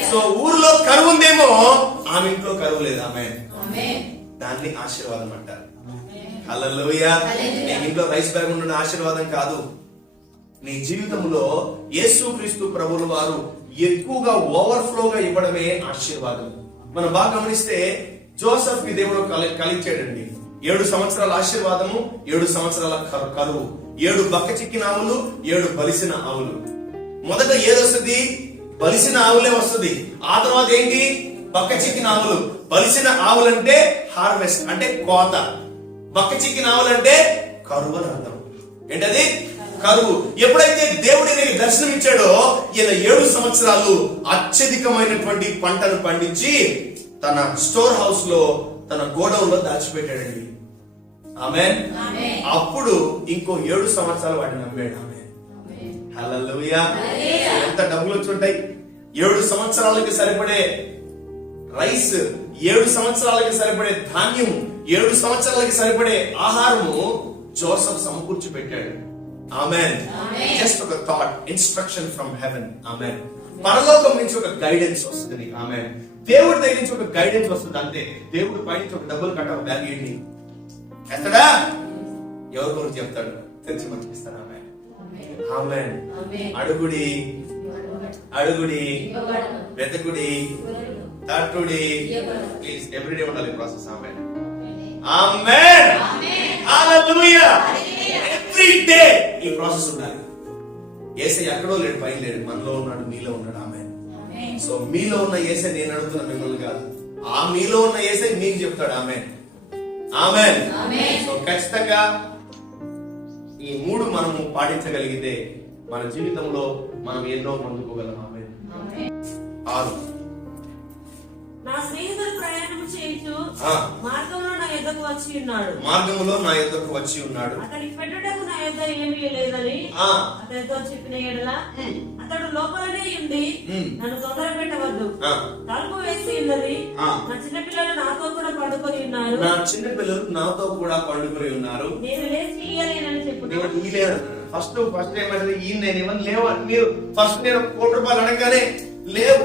సో ఊరిలో కరువు ఉందేమో, ఆమె ఇంట్లో కరువు లేదు. ఆమె దాన్ని ఆశీర్వాదం అంటారు. హల్లెలూయా. నీ ఇంట్లో రైస్ బ్యాగ్ ఉన్న ఆశీర్వాదం కాదు. నీ జీవితంలో యేసుక్రీస్తు ప్రభువుల వారు ఎక్కువగా ఓవర్ఫ్లోగా ఇవ్వడమే ఆశీర్వాదం. మనం బాగా గమనిస్తే జోసెఫ్ కి దేవుడు కలిగించాడండి. 7 సంవత్సరాల ఆశీర్వాదము, 7 సంవత్సరాల కరువు, 7 బక్క చిక్కిన ఆవులు, 7 బలిసిన ఆవులు. మొదట ఏదొస్తుంది? బలిసిన ఆవులే వస్తుంది. ఆ తర్వాత ఏంటి? బక్క చిక్కిన ఆవులు. బలిసిన ఆవులంటే హార్వెస్ట్, అంటే కోత. బక్క చిక్కిన ఆవులంటే కరువు అని అర్థం. ఏంటది? కరువు. ఎప్పుడైతే దేవుడు నీకు దర్శనం ఇచ్చాడో, ఈయన 7 సంవత్సరాలు అత్యధికమైనటువంటి పంటను పండించి తన స్టోర్ హౌస్ లో, తన గోడౌన్ లో దాచిపెట్టాడండి. ఆమేన్. అప్పుడు ఇంకో 7 సంవత్సరాలు వాటిని నమ్మాడు. ఆమేన్. హల్లెలూయా. ఎంత డబ్బులు వచ్చి ఉంటాయి? 7 సంవత్సరాలకి సరిపడే రైస్, 7 సంవత్సరాలకి సరిపడే ధాన్యం, 7 సంవత్సరాలకి సరిపడే ఆహారము జోసెఫ్ సమకూర్చి పెట్టాడు. ఆమేన్. జస్ట్ ఒక థాట్, ఇన్స్ట్రక్షన్ ఫ్రమ్ హెవెన్. ఆమేన్. పరలోకం నుంచి ఒక గైడెన్స్ వస్తుంది. ఆమేన్. దేవుడి దగ్గర నుంచి ఒక గైడెన్స్ వస్తుంది అంతే. దేవుడు పైనుంచి ఒక డబ్బులు కట్ట బ్యాగ్ ఏంటి ఎత్తడా? ఎవరి గురించి చెప్తాడు? తెలిసి మనకి ఇస్తాడు. ఆమేన్. ఆమేన్. అడుగుడి, వెతకుడి, తట్టుడి. ప్లీజ్ ఎవ్రీడే ఉండాలి ప్రాసెస్. ఆమేన్. ఆమేన్. హల్లెలూయా. ఎవ్రీ డే ఈ ప్రాసెస్ ఉండాలి. యేసయ్య ఎక్కడో లేడు, పైన లేడు, మనలో ఉన్నాడు, మీలో ఉన్నాడు. ఆమేన్. సో మీలో ఉన్న యేసయ్య నేను అడుగుతున్నా మిమ్మల్ని కాదు, ఆ మీలో ఉన్న యేసయ్య మీకు చెప్తాడు. ఆమేన్. ఆమేన్. సో ఖచ్చితంగా ఈ 3 మనము పాటించగలిగితే మన జీవితంలో మనం ఎన్నో పొందుకోగలం. ఆమేన్. 6 నా స్నేహితుడు ప్రయాణం చేయుచు మార్గంలో నా యొద్దకు వచ్చి ఉన్నాడు. అతనికి పెట్టుటకు నా యొద్ద ఏమీ లేదని అతనితో చెప్పిన యెడల అతడు లోపలనే ఉండి నన్ను తొందర పెట్టవద్దు, తలుపు వేసి ఉన్నది, నా చిన్నపిల్లలు నాతో కూడా పండుకొని ఉన్నారు, నేను లేచి ఇయ్యలేనని చెప్పున్నాను. ఫస్ట్ ఏమంటే నేను ఇవ్వను లేవు. మీరు ఫస్ట్ నేను ₹1 అడగగానే లేవు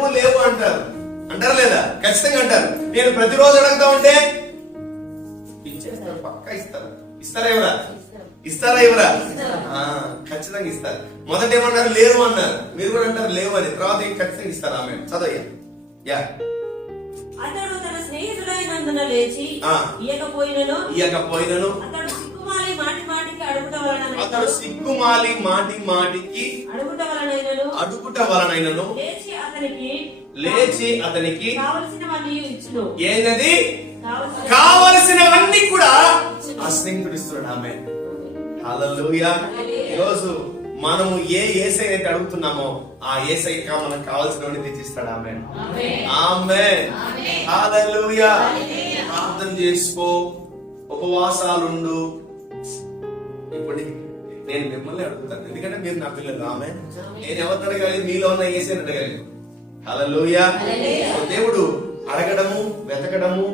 అంటారా లేదా? ఖచ్చితంగా అంటారు. నేను ప్రతిరోజు అడుగుతా ఉంటే ఇచ్చేస్తారు, పక్కా ఇస్తారు. ఇస్తారా ఎవరా? ఖచ్చితంగా ఇస్తారు. మొదట ఏమన్నారు? లేరు అన్నారు. మీరు కూడా అంటారు లేవు అని. తర్వాత ఖచ్చితంగా ఇస్తారు. ఆమె చదవయ్యా. అతడు తన స్నేహితుడైన ఇవ్వనందున లేచి ఇయ్యకపోయినను అతడు సిగ్గుమాలి మాటి మాటికి అడుగుట వలనైనను లేచి అతనికి కావలసినవన్నీ ఇచ్చును. ఏంటది? కావలసినవన్నీ కూడా ఆ స్నేహితుడు ఇస్తున్నాడు. ఆమె హల్లెలూయా. ఈరోజు మనము ఏ యేసయ్య అయితే అడుగుతున్నామో ఆ యేసయ్య మనకు కావాల్సినవన్నీ తెచ్చిస్తాడు. Amen amen hallelujah. ప్రార్థన చేసుకో, ఉపవాసాలుండు. ఇప్పుడు నేను మిమ్మల్ని అడుగుతాను, ఎందుకంటే మీరు నా పిల్లలు. ఆమె నేను ఎవరిని అడగాలి? మీలో ఉన్న యేసయ్యని అడగాలి. హల్లెలూయా. దేవుడు అడగడము, వెతకడము,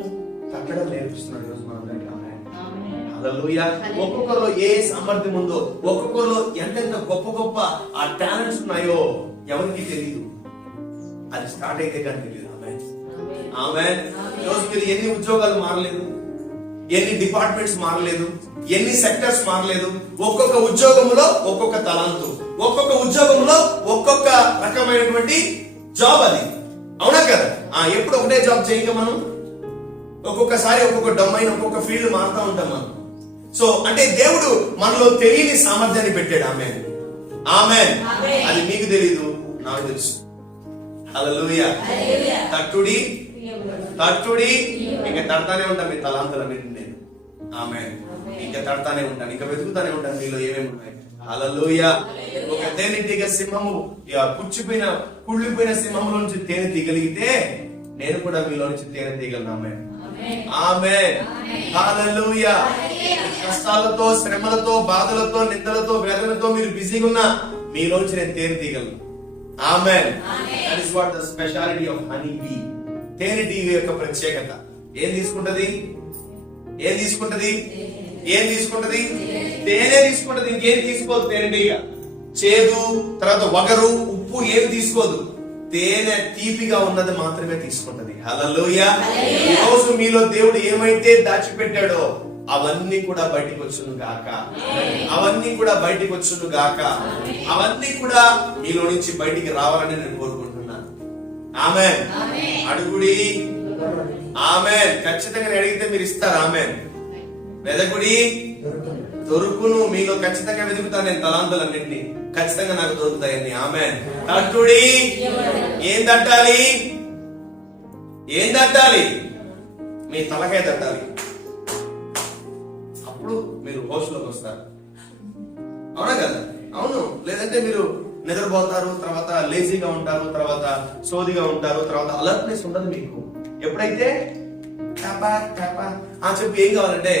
తట్టడం నేర్పిస్తున్నాడు ఈరోజు మనందరికీ. హల్లెలూయా. ఒక్కొక్కరిలో ఏ సామర్థ్యం ఉందో, ఒక్కొక్కరిలో ఎంతెంత గొప్ప గొప్ప ఆ టాలెంట్స్ ఉన్నాయో ఎవరికి తెలియదు. అది స్టార్ట్ అయితే కానీ తెలియదు. ఆమేన్. ఈరోజు మీరు ఎన్ని ఉద్యోగాలు మారలేదు, ఎన్ని డిపార్ట్మెంట్స్ మారలేదు, ఎన్ని సెక్టర్స్ మారలేదు. ఒక్కొక్క ఉద్యోగంలో ఒక్కొక్క తలాంతు, ఒక్కొక్క ఉద్యోగంలో ఒక్కొక్క రకమైనటువంటి జాబ్. అది అవునా కదా? ఎప్పుడు ఒకటే జాబ్ చేయక మనం ఒక్కొక్కసారి ఒక్కొక్క డొమైన్, ఒక్కొక్క ఫీల్డ్ మారుతూ ఉంటాం మనం. సో అంటే దేవుడు మనలో తెలియని సామర్థ్యాన్ని పెట్టాడు. ఆమేన్ ఆమేన్. అది మీకు తెలీదు, నాకు తెలుసు. హల్లెలూయా. తట్టుడి ఇంకా తడతానే ఉంటాను మీ తలాంతులన్నింటినీ నేను. ఆమేన్. ఇంకా తడతానే ఉంటాను, ఇంకా వెతుకుతానే ఉంటాను మీలో ఏమేమి ఉన్నాయి. హల్లెలూయా. ఒక తేనెటీగ సింహము, పుచ్చిపోయిన కుళ్ళిపోయిన సింహంలో నుంచి తేనె తీయగలిగితే నేను కూడా మీలో నుంచి తేనె తీయగలను. ఆమేన్ ఆమేన్ హల్లెలూయా. కష్టాలతో, శ్రమలతో, బాధలతో, నిందలతో, వేదనతో మీరు బిజీగా ఉన్నా మీలోంచి నేను తేనె తీయగలను. Amen. That is what the speciality of honey bee. తేనెటీగ యొక్క ప్రత్యేకత ఏం తీసుకుంటది? తేనె తీసుకుంటది. ఇంకేం తీసుకోదు తేనెటీగ. చేదు, తర్వాత వగరు, ఉప్పు ఏమి తీసుకోదు. తేనె తీపిగా ఉన్నది మాత్రమే తీసుకుంటది. హల్లెలూయా. ఈ రోజు మీలో దేవుడు ఏమైతే దాచిపెట్టాడో అవన్నీ కూడా బయటికి వచ్చును గాక. అవన్నీ కూడా మీలో నుంచి బయటికి రావాలని నేను కోరుకుంటున్నాను. ఆమేన్. అడుగుడి. ఆమేన్. ఖచ్చితంగా అడిగితే మీరు ఇస్తారు. ఆమేన్. వెదకుడి, దొరుకును. మీలో ఖచ్చితంగా వెతుకుతాను నేను తలాంతులన్నింటినీ. ఖచ్చితంగా నాకు దొరుకుతాయని. ఆమేన్. తట్టుడి. ఏం తట్టాలి? మీ తలకాయ తట్టాలి. అప్పుడు మీరు హోస్లోకి వస్తారు. అవునా కదా? అవును. లేదంటే మీరు నిద్రపోతారు, తర్వాత లేజీగా ఉంటారు, తర్వాత సోదిగా ఉంటారు, తర్వాత అలర్ట్నెస్ ఉండదు మీకు. ఎప్పుడైతే చెప్పి ఏం కావాలంటే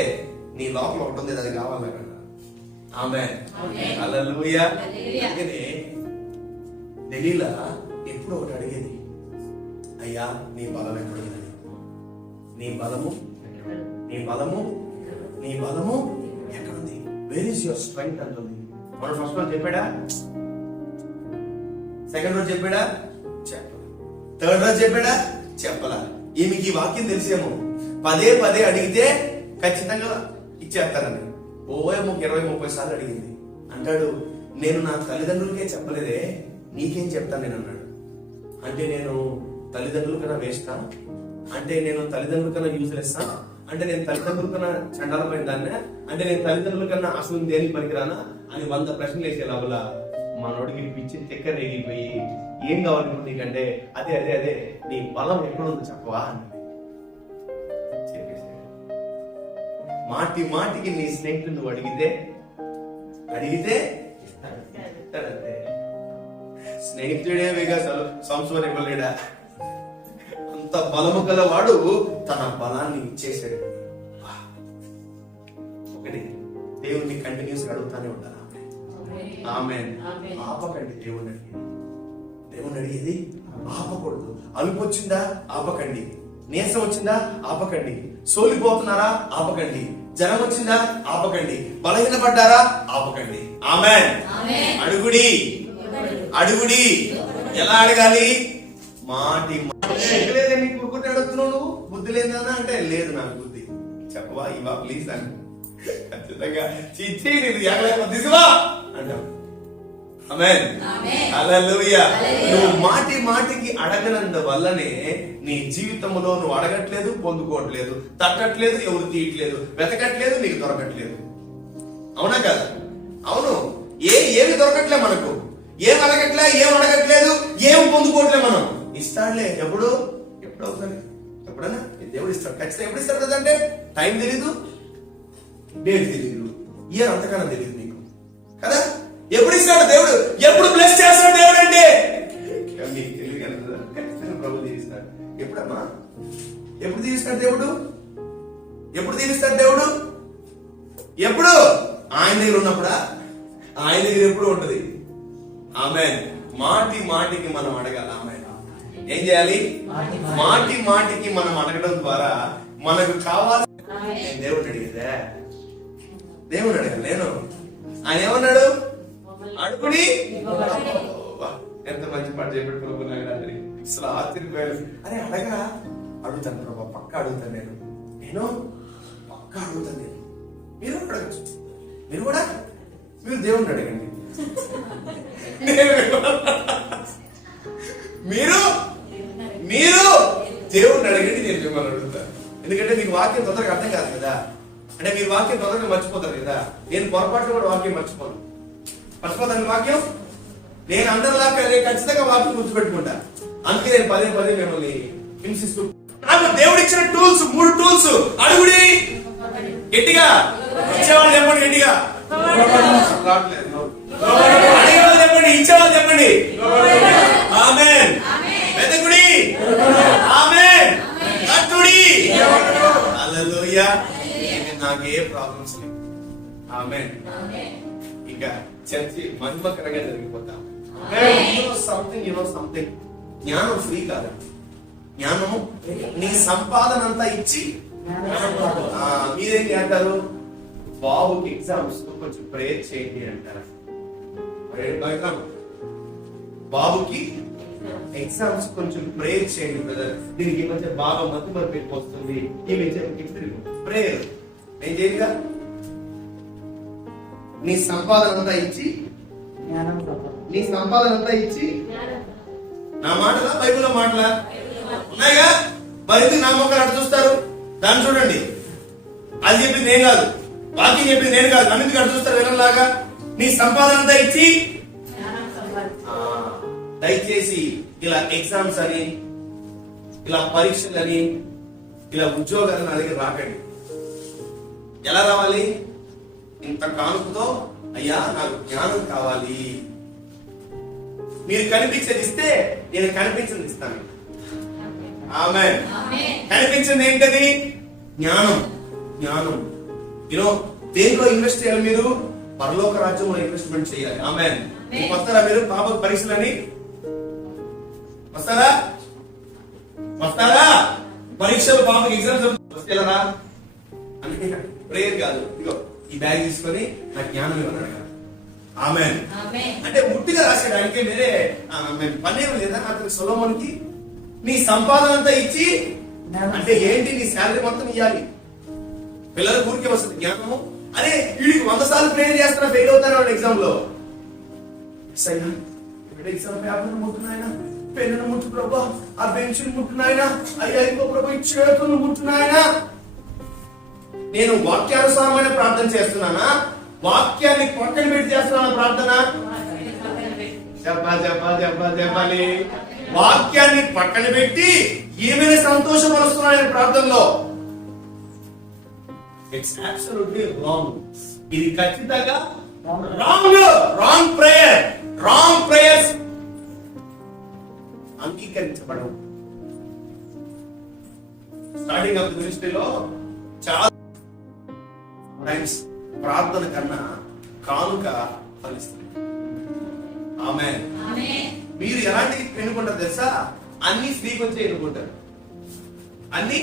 నీ లోపల ఒకటి ఉంది, అది కావాలి. ఆమేన్ హల్లెలూయా. అందుకనే దెలీలా ఎప్పుడు ఒకటి అడిగేది, అయ్యా నీ బలం ఎక్కడుంది? నీ బలము ఎక్కడుంది? వేర్ ఇస్ యువర్ స్ట్రెంగ్త్ అంటుంది. మనం ఫస్ట్ రోజు చెప్పాడా? సెకండ్ రోజు చెప్పాడా? చెప్పలా. థర్డ్ రోజు చెప్పాడా? చెప్పలా. ఈమెకి ఈ వాక్యం తెలిసేమో, పదే అడిగితే ఖచ్చితంగా ఇచ్చేస్తానని. 20-30 సార్లు అడిగింది. అంటాడు, నేను నా తల్లిదండ్రులకే చెప్పలేదే, నీకేం చెప్తాను నేను అన్నాడు. అంటే నేను తల్లిదండ్రుల కన్నా వేస్తా? అంటే నేను తల్లిదండ్రుల కన్నా యూజ్లెస్సా? అంటే నేను తల్లిదండ్రుల కన్నా చండాలమైన దాన్నే? అంటే నేను తల్లిదండ్రుల కన్నా అసలు దేనికి పనికిరానా అని 100 ప్రశ్నలు వేసే లోపల మనోడికి పిచ్చి తెక్క రేగిపోయి, ఏం కావాలి నీకంటే అదే నీ బలం ఎక్కడుందో చెప్పవా అని చెప్పేసి మాటికి నీ స్నేహితుడు నువ్వు అడిగితే ఇస్తాడంతే. స్నేహితుడే వేగా సంవత్సరం ఇవ్వలేడా? అంత బలము గలవాడు తన బలాన్ని ఇచ్చేసాడు. ఒకటి, దేవుణ్ణి కంటిన్యూస్ అడుగుతానే ఉంటారు. ఆమేన్. ఆపకండి. దేవుణ్ణి అడిగేది ఆపకూడదు. అలుపు వచ్చిందా? ఆపకండి. నీరసం వచ్చిందా? ఆపకండి. సోలిపోతున్నారా? ఆపకండి. జ్వరం వచ్చిందా? ఆపకండి. బలహీనపడ్డారా? ఆపకండి. ఆమేన్. అడుగుడి. ఎలా అడగాలి? కూరుకుంటే అడుగుతున్నావు నువ్వు, బుద్ధి లేదా అంటే లేదు నాకు బుద్ధి. చెప్పవా ఇవా ప్లీజ్ అని ఖచ్చితంగా చిచ్చి నేను తీసువా అంటాం. ఆమేన్. హల్లెలూయా. నువ్వు మాటి మాటికి అడగనందు వల్లనే నీ జీవితంలో నువ్వు అడగట్లేదు, పొందుకోవట్లేదు, తట్టట్లేదు, ఎవరు తీయట్లేదు, వెతకట్లేదు, నీకు దొరకట్లేదు. అవునా కదా? అవును. ఏమి దొరకట్లే మనకు, ఏం అడగట్లేదు, ఏం పొందుకోవట్లే. మనం ఇస్తాడులే, ఎప్పుడు అవుతుంది, ఎప్పుడన్నా దేవుడు ఇస్తాడు ఖచ్చితంగా. ఎప్పుడు ఇస్తాడు కదంటే టైం తెలీదు, డేట్ తెలీదు, ఇయర్ అంతకన్నా తెలియదు నీకు కదా. ఎప్పుడు ఇస్తాడు దేవుడు, ఎప్పుడు బ్లెస్ చేస్తాడు దేవుడు అంటే మీకు తెలియదు కదా. ఖచ్చితంగా ప్రభు దీవిస్తాడు. ఎప్పుడమ్మా, ఎప్పుడు దీవిస్తాడు దేవుడు? ఎప్పుడు దీవిస్తాడు దేవుడు? ఎప్పుడు? ఆయన దగ్గర ఉన్నప్పుడా? ఆయన దగ్గర ఎప్పుడు ఉంటది. ఆమేన్. మాటి మాటికి మనం అడగాలి. ఆమేన్. ఏం చేయాలి? మాటి మాటికి మనం అడగడం ద్వారా మనకు కావాలి. నేను దేవుడిని అడిగేదే, దేవుడు అడగాలి. నేను ఆయన ఏమన్నాడు? అడుగుడి. ఎంత మంచి పాట చెప్పాడు ప్రభు. అసలు ఆశ్చర్యపోయారు. అరే అడగా, అడుగుతాను ప్రభా, పక్క అడుగుతాను. నేను పక్క అడుగుతాను. మీరు అడగచ్చు, మీరు కూడా మీరు దేవుణ్ణి అడగండి. మీరు దేవుణ్ణి అడగండి, నేను మిమ్మల్ని అడుగుతాను. ఎందుకంటే మీకు వాక్యం తొందరగా అర్థం కాదు కదా. అంటే మీరు వాక్యం తొందరగా మర్చిపోతారు కదా. నేను పొరపాటు కూడా వాక్యం మర్చిపోతాను వాక్యం. నేను అందరిలాగా ఖచ్చితంగా వాక్యం గుర్తుపెట్టుకుంటా. అందుకే నేను పదే పదే మిమ్మల్ని హింసిస్తూ. నాకు దేవుడు ఇచ్చిన టూల్స్, 3 టూల్స్. అడుగుడి, గట్టిగా ఇచ్చేవాళ్ళు చెప్పండి, గట్టిగా అడిగేవాళ్ళు చెప్పండి, ఇచ్చేవాళ్ళు చెప్పండి. ఆమేన్. వెతకుడి, ఆమేన్. కట్టుడి. హల్లెలూయా. నాకు ఏ ప్రాబ్లమ్స్ లేవు. ఆమేన్. ఇక చర్చి మహిమకరంగా జరిగిపోతాం. సంథింగ్ జ్ఞానం ఫ్రీ కాదు. జ్ఞానం నీ సంపాదన అంతా ఇచ్చి. మీరేంటి అంటారు? బాబుకి ఎగ్జామ్స్ కొంచెం ప్రేయర్ చేయండి అంటారా? బాబుకి ఎగ్జామ్స్ కొంచెం ప్రేయర్ చేయండి బ్రదర్, దీనికి మధ్య బాగా మతి వస్తుంది, ప్రేయర్ నేను చేయగా. నీ సంపాదన అంతా ఇచ్చి, నా మాటలా బైబిల్లో మాటలా ఉన్నాయిగా. మరి నా మొక్కలు అటు చూస్తారు, దాన్ని చూడండి. అది చెప్పింది నేను కాదు, వాక్యం చెప్పింది నేను కాదు. నన్ను అటు చూస్తారు వినలాగా. నీ సంపాదన అంతా ఇచ్చి. దయచేసి ఇలా ఎగ్జామ్స్ అని, ఇలా పరీక్షలని, ఇలా ఉద్యోగాలను నా దగ్గర రాకండి. ఎలా రావాలి? ఇంత కానుకతో, అయ్యా నాకు జ్ఞానం కావాలి. మీరు కనిపించేది ఇస్తే నేను కనిపించింది ఇస్తాను. ఆమేన్. కనిపించింది ఏంటది? జ్ఞానం. దేంట్లో ఇన్వెస్ట్ చేయాలి? మీరు పరలోక రాజ్యంలో ఇన్వెస్ట్మెంట్ చేయాలి. ఆమేన్. వస్తారా మీరు పాప పరీక్షలని? వస్తారా? పరీక్షలు పాపకి ఎగ్జామ్స్ వస్తేలరా అంటే ప్రేయర్ కాదు. ఇగో ఈ బ్యాగ్ తీసుకొని నాకు జ్ఞానం ఇవ్వను. ఆమేన్. అంటే ముట్టిగా రాసేయడానికి వేరే పనేం లేదా? నాకు సొలొమోనుకి నీ సంపాదన అంతా ఇచ్చి అంటే ఏంటి? నీ శాలరీ మొత్తం ఇవ్వాలి. పిల్లలకు ఊరికే వస్తుంది జ్ఞానము. అరే వీడికి 100 సార్లు ప్రేయర్ చేస్తున్నా ఫెయిల్ అవుతారు ఎగ్జామ్ లో. ఎగ్జామ్ పేపర్ ముట్టున్నాయన, పెన్నును ముట్టు ప్రభా, ఆ బెంచ్ ముట్టున్నాయన, అయ్యా ఇంకో ప్రభా ఈ చేతులు ముట్టున్నాయన. నేను వాక్యానుసారమైన ప్రార్థన చేస్తున్నానా? వాక్యాన్ని పక్కన పెట్టి చేస్తున్నానా ప్రార్థన? చెప్పాలి. వాక్యాన్ని పక్కన పెట్టి ఏమైనా సంతోషపరుస్తున్నాను ప్రార్థనలో. It's absolutely wrong. ఇది ఖచ్చితంగా రాంగ్ ప్రేయర్స్ అంగీకరించబడవు. స్టార్టింగ్ ఆఫ్ ది మినిస్ట్రీలో చాలా టైమ్స్ ప్రార్థన కన్నా కానుక ఫలిస్తుంది. ఆమేన్. మీరు ఎలాంటి ఎన్నుకుంటారు తెలుసా? అన్ని ఫ్రీకి వచ్చే ఎన్నుకుంటారు. అన్ని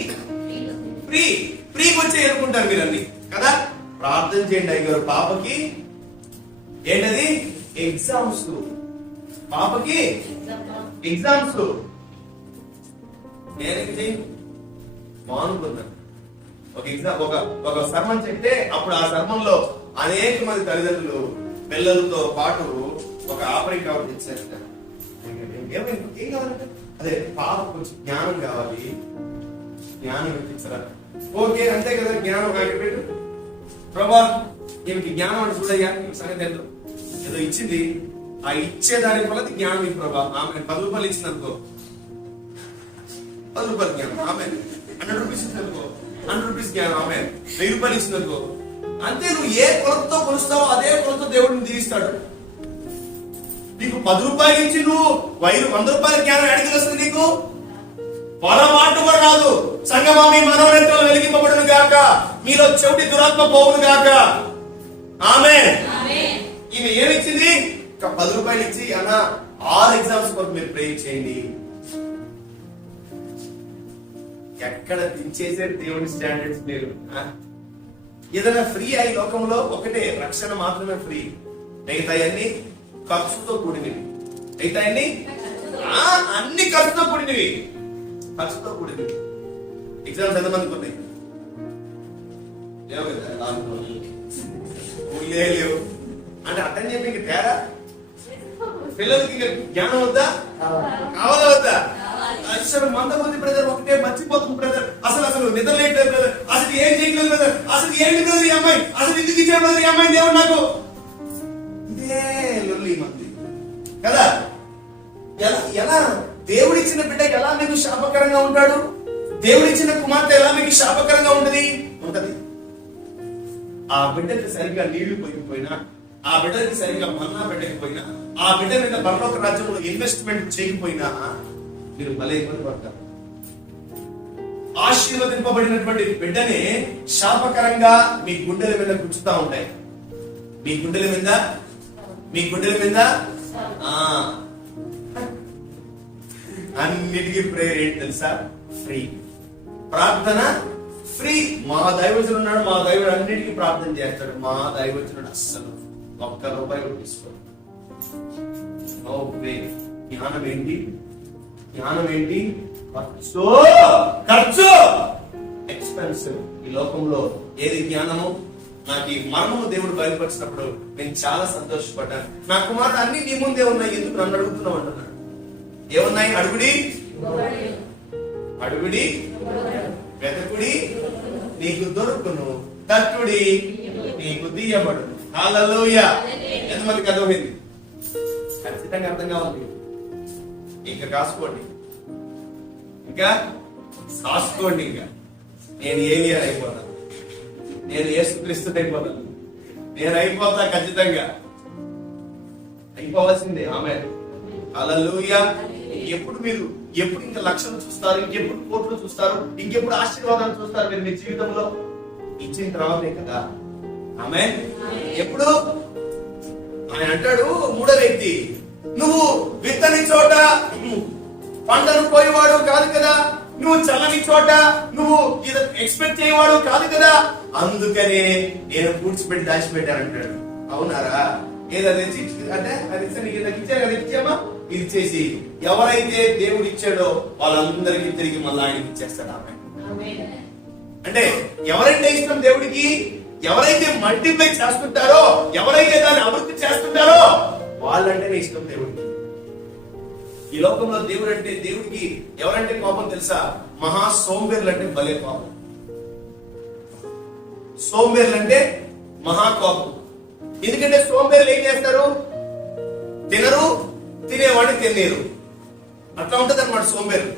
ఫ్రీకి వచ్చే ఎన్నుకుంటారు మీరు అన్ని కదా. ప్రార్థన చేయండి అయ్యారు. పాపకి ఏంటది? ఎగ్జామ్స్. పాపకి ఎగ్జామ్స్. నేనేంటి మానుకున్నాను. ఒక సర్మం చెప్తే అప్పుడు ఆ సర్మంలో అనేక మంది తల్లిదండ్రులు పిల్లలతో పాటు ఒక ఆపరేట్ కవర్ తెచ్చారంట. ఏం కావాలంటే అదే పాప కొంచెం జ్ఞానం కావాలి, జ్ఞానం ఇప్పించరా. ఓకే అంతే కదా, జ్ఞానం నాకు పెట్టు ప్రభా, ఈమెకి జ్ఞానం అంటే చూడయ్యా, సంగతి ఏంటో ఏదో ఇచ్చింది, ఆ ఇచ్చేదాని వల్ల జ్ఞానం ఈ ప్రభా. ఆమె 10 రూపాయలు ఇచ్చింది అనుకో, 10 రూపాయలు జ్ఞానం. ఆమె 100 రూపీస్ ఇచ్చింది అనుకో, 100 రూపీస్ జ్ఞానం. ఆమె 1000 రూపాయలు ఇచ్చింది అనుకో, అంతే. నువ్వు ఏ కొలతతో కొలుస్తావో అదే కొలతో దేవుడిని దీవిస్తాడు. నీకు 10 రూపాయలు ఇచ్చి నువ్వు 100 రూపాయల జ్ఞానం అడిగి వస్తుంది, నీకు పొరపాటు కూడా రాదు. సంగమా, మీ మనోనేత్రాలు వెలిగింపబడును గాక, మీలో చెవిటి దురాత్మ పోవును గాక. ఆమేన్. ఈమె ఏమిచ్చింది? 10 రూపాయలు ఇచ్చి అన్న 6 ఎగ్జామ్స్ కొరకు మీరు ప్రే చేయండి. ఎక్కడ దించేసే దేవుని స్టాండర్డ్స్ మీరు. ఏదైనా ఫ్రీ అయి లోకంలో ఒకటే రక్షణ మాత్రమే ఫ్రీ, మిగతాయన్ని ఖర్చుతో కూడినవి. మిగతాయన్ని అన్ని ఖర్చుతో కూడినవి, ఖర్చుతో కూడినవి. ఎగ్జామ్స్ ఎంతమందికి ఉన్నాయి? లేవు కదా, లేవు అంటే అర్థం చెప్పి ఇంక తేడా. పిల్లలకి ఇంకా జ్ఞానం వద్దా, కావాలా వద్దా? అసలు మందబుద్ధి బ్రదర్ ఒకటే మర్చిపోతుంది బ్రదర్, అసలు నిద్ర లేట్లేదు బ్రదర్, అసలు ఏం చేయట్లేదు బ్రదర్, అసలు ఏంటి బ్రదర్ ఈ అమ్మాయి, అసలు ఎందుకు ఇచ్చే బ్రదర్ ఈ అమ్మాయి దేవుడు నాకు. ఇదే లొల్లి మంది కదా. ఎలా దేవుడిచ్చిన బిడ్డ ఎలా మీకు శాపకరంగా ఉంటాడు, దేవుడిచ్చిన కుమార్తె ఎలా మీకు శాపకరంగా ఉంటది. ఆ బిడ్డకి సరిగ్గా నీళ్లు పోయిపోయినా, ఆ బిడ్డకి సరిగ్గా మన్నా పెట్టకపోయినా, ఆ బిడ్డ మీద పరలోక రాజ్యంలో ఇన్వెస్ట్మెంట్ చేయకపోయినా మీరు భలే ఇబ్బంది పడతారు. ఆశీర్వదింపబడినటువంటి బిడ్డని శాపకరంగా మీ గుండెల మీద గుచ్చుతా ఉంటాయి. మీ గుండెల మీద అన్నిటికీ ప్రేయర్ ఏంటి తెలుసా? ఫ్రీ ప్రార్థన, ఫ్రీ. మా దైవజనుడు ఉన్నాడు, మా దైవుడు అన్నిటికీ ప్రార్థన చేస్తాడు. మా దైవజనుడు అస్సలు ₹1 తీసుకోడు. జ్ఞానం ఏంటి? ఖర్చు, ఎక్స్పెన్సివ్. ఈ లోకంలో ఏది జ్ఞానము? నాకు ఈ మర్మము దేవుడు బయలుపరిచినప్పుడు నేను చాలా సంతోషపడ్డాను. నా కుమారుడు అన్ని నీ ముందే ఉన్నాయి, ఎందుకు నన్ను అడుగుతున్నావు అంటున్నాడు. ఏమున్నాయి? అడుగుడి, వెతకుడి, నీకు దొరుకును, తట్టుడి, నీకు తీయబడును. హల్లెలూయా. ఎంతమందికి అర్థమైంది? ఖచ్చితంగా అర్థం కావాలి. ఇంకా కాసుకోండి, ఇంకా నేను ఏలియా అయిపోతాను, నేను యేసుక్రీస్తు అయిపోతాను, నేను అయిపోతా, ఖచ్చితంగా అయిపోవాల్సిందే. ఆమేన్. హల్లెలూయా. ఎప్పుడు ఇంకా లక్షలు చూస్తారు, ఇంకెప్పుడు కోట్లు చూస్తారు, ఇంకెప్పుడు ఆశీర్వాదాలు చూస్తారు మీరు మీ జీవితంలో? ఇచ్చిన తర్వాతే కదా. ఆమేన్. ఎప్పుడు ఆయన అంటాడు, 3వ వ్యక్తి, నువ్వు విత్తని చోట పంటను పోయేవాడు కాదు కదా, నువ్వు చల్లని చోట నువ్వు ఇది ఎక్స్పెక్ట్ చేయవాడు కాదు కదా, అందుకనే నేను పూడ్చిపెట్టి దాచిపెట్టాను అంటాడు. అవునారా? ఏదైనా అంటే అది ఇచ్చారు కదా, ఇచ్చామా, ఇది ఇచ్చేసి ఎవరైతే దేవుడు ఇచ్చాడో వాళ్ళందరికీ తిరిగి మళ్ళీ ఆయనకి ఇచ్చేస్తాడు. అంటే ఎవరైతే ఇష్టం దేవుడికి, ఎవరైతే మల్టిప్లై చేస్తుంటారో, ఎవరైతే దాన్ని అభివృద్ధి చేస్తుంటారో వాళ్ళంటేనే ఇష్టం దేవుడికి. ఈ లోకంలో దేవుడికి ఎవరంటే కోపం తెలుసా? మహా సోంబేర్లు అంటే భలే కోపం. సోంబేర్లు అంటే మహా కోపం. ఎందుకంటే సోంబేర్లు ఏం చేస్తారు? తినరు, తినేవాడిని తినేరు, అట్లా ఉంటది అన్నమాట సోంబేరు.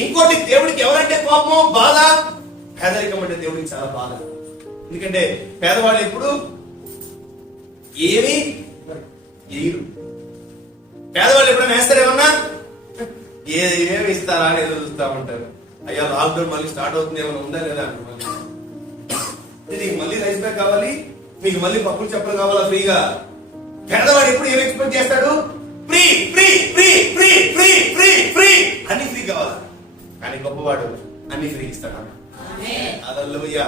ఇంకోటి, దేవుడికి ఎవరంటే కోపమో, బాధ, పేదరికం అంటే దేవుడికి చాలా బాధ. ఎందుకంటే పేదవాళ్ళు ఎప్పుడు ఏమి వేయరు. పేదవాళ్ళు ఎప్పుడైనా వేస్తారు? ఏమన్నా ఏమి ఇస్తారా అని ఎదురు చూస్తా ఉంటారు. అయ్యా లాక్డౌన్ మళ్ళీ స్టార్ట్ అవుతుంది, ఏమైనా ఉందా లేదా అంటారు. నీకు మళ్ళీ రైస్ బ్యాగ్ కావాలి, మీకు మళ్ళీ పప్పులు చెప్పలు కావాలా ఫ్రీగా. పేదవాడు ఎప్పుడు ఏమి ఎక్స్పెక్ట్ చేస్తాడు? Free free free free free free free అన్ని ఫ్రీ కావాలి. కానీ గొప్పవాడు అన్ని ఫ్రీ ఇస్తాడు. హల్లెలూయా.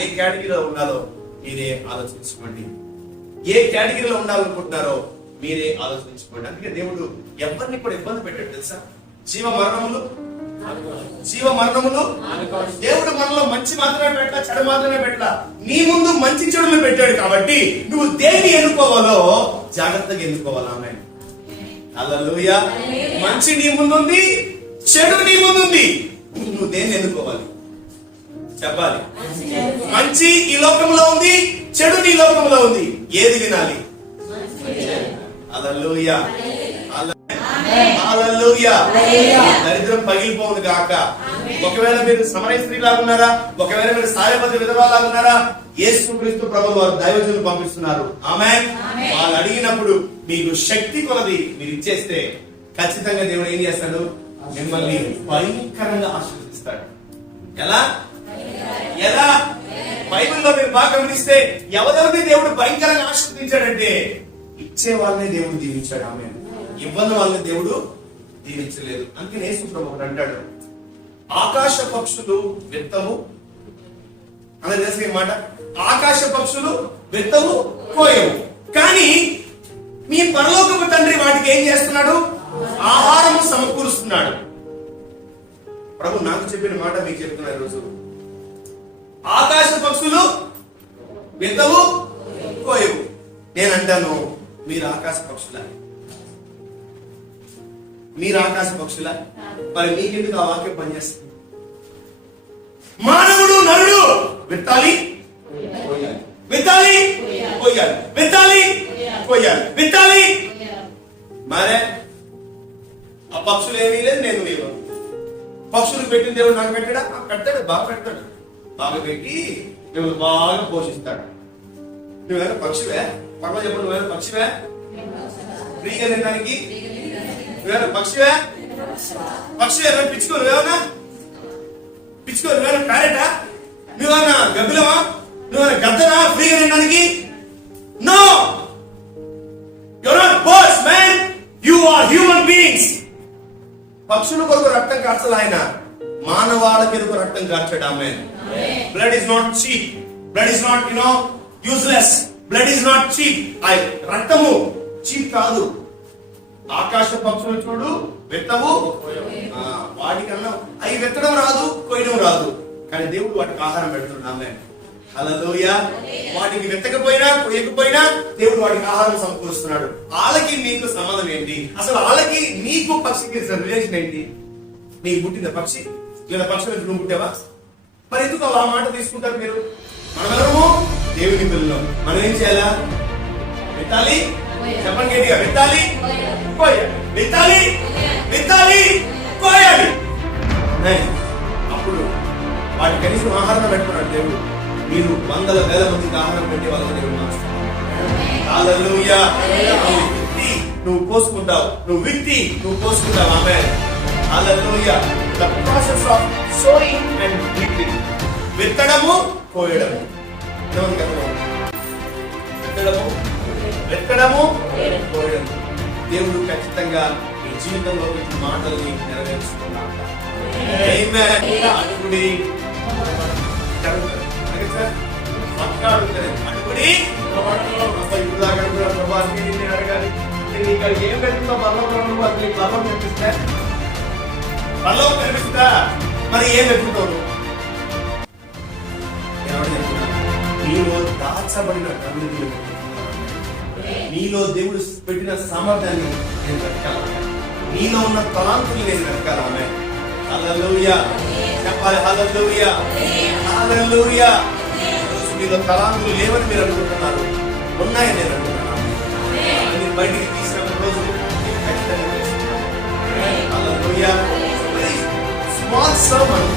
ఏ కేటగిరీలో ఉండాలో మీరే ఆలోచించుకోండి. ఏ కేటగిరీలో ఉండాలనుకుంటున్నారో మీరే ఆలోచించుకోండి. అందుకే దేవుడు ఎవరిని కూడా ఇబ్బంది పెట్టాడు తెలుసా? జీవ మరణములు దేవుడు మనలో మంచి మాత్రమే పెట్టా, చెడు మాత్రమే పెట్టా. నీ ముందు మంచి చెడులు పెట్టాడు. కాబట్టి నువ్వు దేన్ని ఎన్నుకోవాలో జాగ్రత్తగా ఎన్నుకోవాలి. ఆమె హల్లెలూయా. మంచి నీ ముందుంది, చెడు నీ ముందుంది. నువ్వు దేన్ని ఎన్నుకోవాలి చెప్పాలి. మంచి ఈ లోకంలో ఉంది, చెడు నీ లోకంలో ఉంది. ఏది వినాలి? హల్లెలూయా. హల్లెలూయా. దరిద్రం పగిలిపోవును గాక. ఒకవేళ మీరు సమరయ స్త్రీ లాగున్నారా, ఒకవేళ మీరు సాయపతి విధవ లాగున్నారా, యేసుక్రీస్తు ప్రభువు వారు దైవజనులు పంపిస్తున్నారు. ఆమేన్. వాళ్ళు అడిగినప్పుడు మీకు శక్తి కొలది మీరు ఇచ్చేస్తే ఖచ్చితంగా దేవుడు ఏం చేస్తాడు? మిమ్మల్ని భయంకరంగా ఆశీర్వదిస్తాడు. ఎలా ఎలా బైబిల్లో మీరు బాగా గమనిస్తే ఎవరెవరిని దేవుడు భయంకరంగా ఆశీర్వదించాడంటే ఇచ్చే వాళ్ళని దేవుడు దీవించాడు. ఆమె ఇవ్వని వాళ్ళని దేవుడు దీవించలేదు. అందుకని యేసు ప్రభు ఒకటి అంటాడు, ఆకాశ పక్షులు విత్తవు అని తెలిసిన మాట. ఆకాశ పక్షులు విత్తవు కోయవు, కానీ మీ పరలోకపు తండ్రి వాటికి ఏం చేస్తున్నాడు? ఆహారము సమకూరుస్తున్నాడు. ప్రభు నాకు చెప్పిన మాట మీకు చెప్తున్నారు ఈరోజు. ఆకాశ పక్షులు విత్తవు కోయవు. నేనంటాను మీరు ఆకాశ పక్షుల, మీరు ఆకాశ పక్షుల. మరి మీకెందుకు ఆ వాక్యం పనిచేస్తుంది? మానవుడు నరుడు విత్తాలి విత్తాలి కొయ్యాలి, విత్తాలి కొయ్యాలి, విత్తాలి. మరే ఆ పక్షులు ఏమీ లేదు, నేను లేవు. పక్షులకు పెట్టిన దేవుడు నాకు పెట్టాడా? పెడతాడు, బాగా పెడతాడు. బాగా పెట్టి దేవుడు బాగా పోషిస్తాడు. నువ్వేనా పక్షివే? పర్వ చెప్పు, నువ్వేనా పక్షివే? ఫ్రీగా తినడానికి నువ్వేనా పక్షివే? పక్షివే పిచ్చుకో, నువ్వేమన్నా పిచ్చుకో, నువ్వేనా ప్యారెటా? నువ్వేనా గబ్బిలమా? నువ్వేనా గద్దనా ఫ్రీగా తినడానికి? No, you're not birds, man. You are human beings. పక్షుల కొరకు రక్తం కార్చాలి ఆయన, మానవాళ కొరకు రక్తం కార్చాడు. Amen. Blood is not cheap, blood is not useless, blood is not cheap. రక్తము చీప్ కాదు. ఆకాశ పక్షులు చూడు విత్తవు, వాటికన్నా అవి విత్తడం రాదు, కొయ్యడం రాదు, కానీ దేవుడు వాటికి ఆహారం పెడుతున్నాడు. ఆమేన్. హల్లెలూయా. వాటికి వెతకపోయినా కొయ్యకపోయినా దేవుడు వాటికి ఆహారం సమకూరుస్తున్నాడు. వాళ్ళకి నీకు సంబంధం ఏంటి? అసలు వాళ్ళకి నీకు పక్షికి రిలేషన్ ఏంటి? నీకు పుట్టిన పక్షి లేదా పక్షి నుంచి నువ్వు పుట్టావా? మరి ఎందుకు ఆ మాట తీసుకుంటారు మీరు? మనమెవరము? దేవుని పిల్లలు. మనం ఏం చేయాలా? విత్తాలి, చెప్పండి గట్టిగా, విత్తాలి కోయాలి, విత్తాలి విత్తాలి కోయాలి. అప్పుడు వాటి కనీసం ఆహారం పెట్టుకున్నాడు దేవుడు. మీరు వందల వేల మందికి ఆహారం పెట్టి వాళ్ళని దేవుడు మార్చుకున్నాడు. హల్లెలూయా. నువ్వు కోసుకుంటావు, నువ్వు విత్తి నువ్వు కోసుకుంటావు. ఆమేన్. హల్లెలూయా. The process of sowing and reaping. విత్తడము కోయడము. విత్తడము విత్తడము కోయడము. దేవుడు ఖచ్చితంగా ఈ జీవితంలో ఈ మాటల్ని నెరవేర్చుకున్నాడు. ఆమేన్. అడుగుడి అడుగుడి ఇప్పుడు దాకా ప్రభావాన్ని నేను అడగాలి, నేను ఇక్కడ ఏం పెట్టుకుంటా? బల్లవరం నీకు లాభం కనిపిస్తా, బల్లవం కనిపిస్తా, మరి ఏం పెట్టుకుంటావు? నీలో దాచబడిన కన్నులు, నీలో దేవుడు పెట్టిన సామర్థ్యాన్ని నేను వెతకాలి, నీలో ఉన్న తలాంతులు నేను వెతకాలి. హల్లెలూయా చెప్పాలి. హల్లెలూయా హల్లెలూయా. మీలో తలాంతులు లేవని మీరు అనుకుంటున్నారు, ఉన్నాయని నేను అనుకుంటున్నాను. మీరు బయటికి తీసిన రోజు ఖచ్చితంగా హల్లెలూయా. Small servant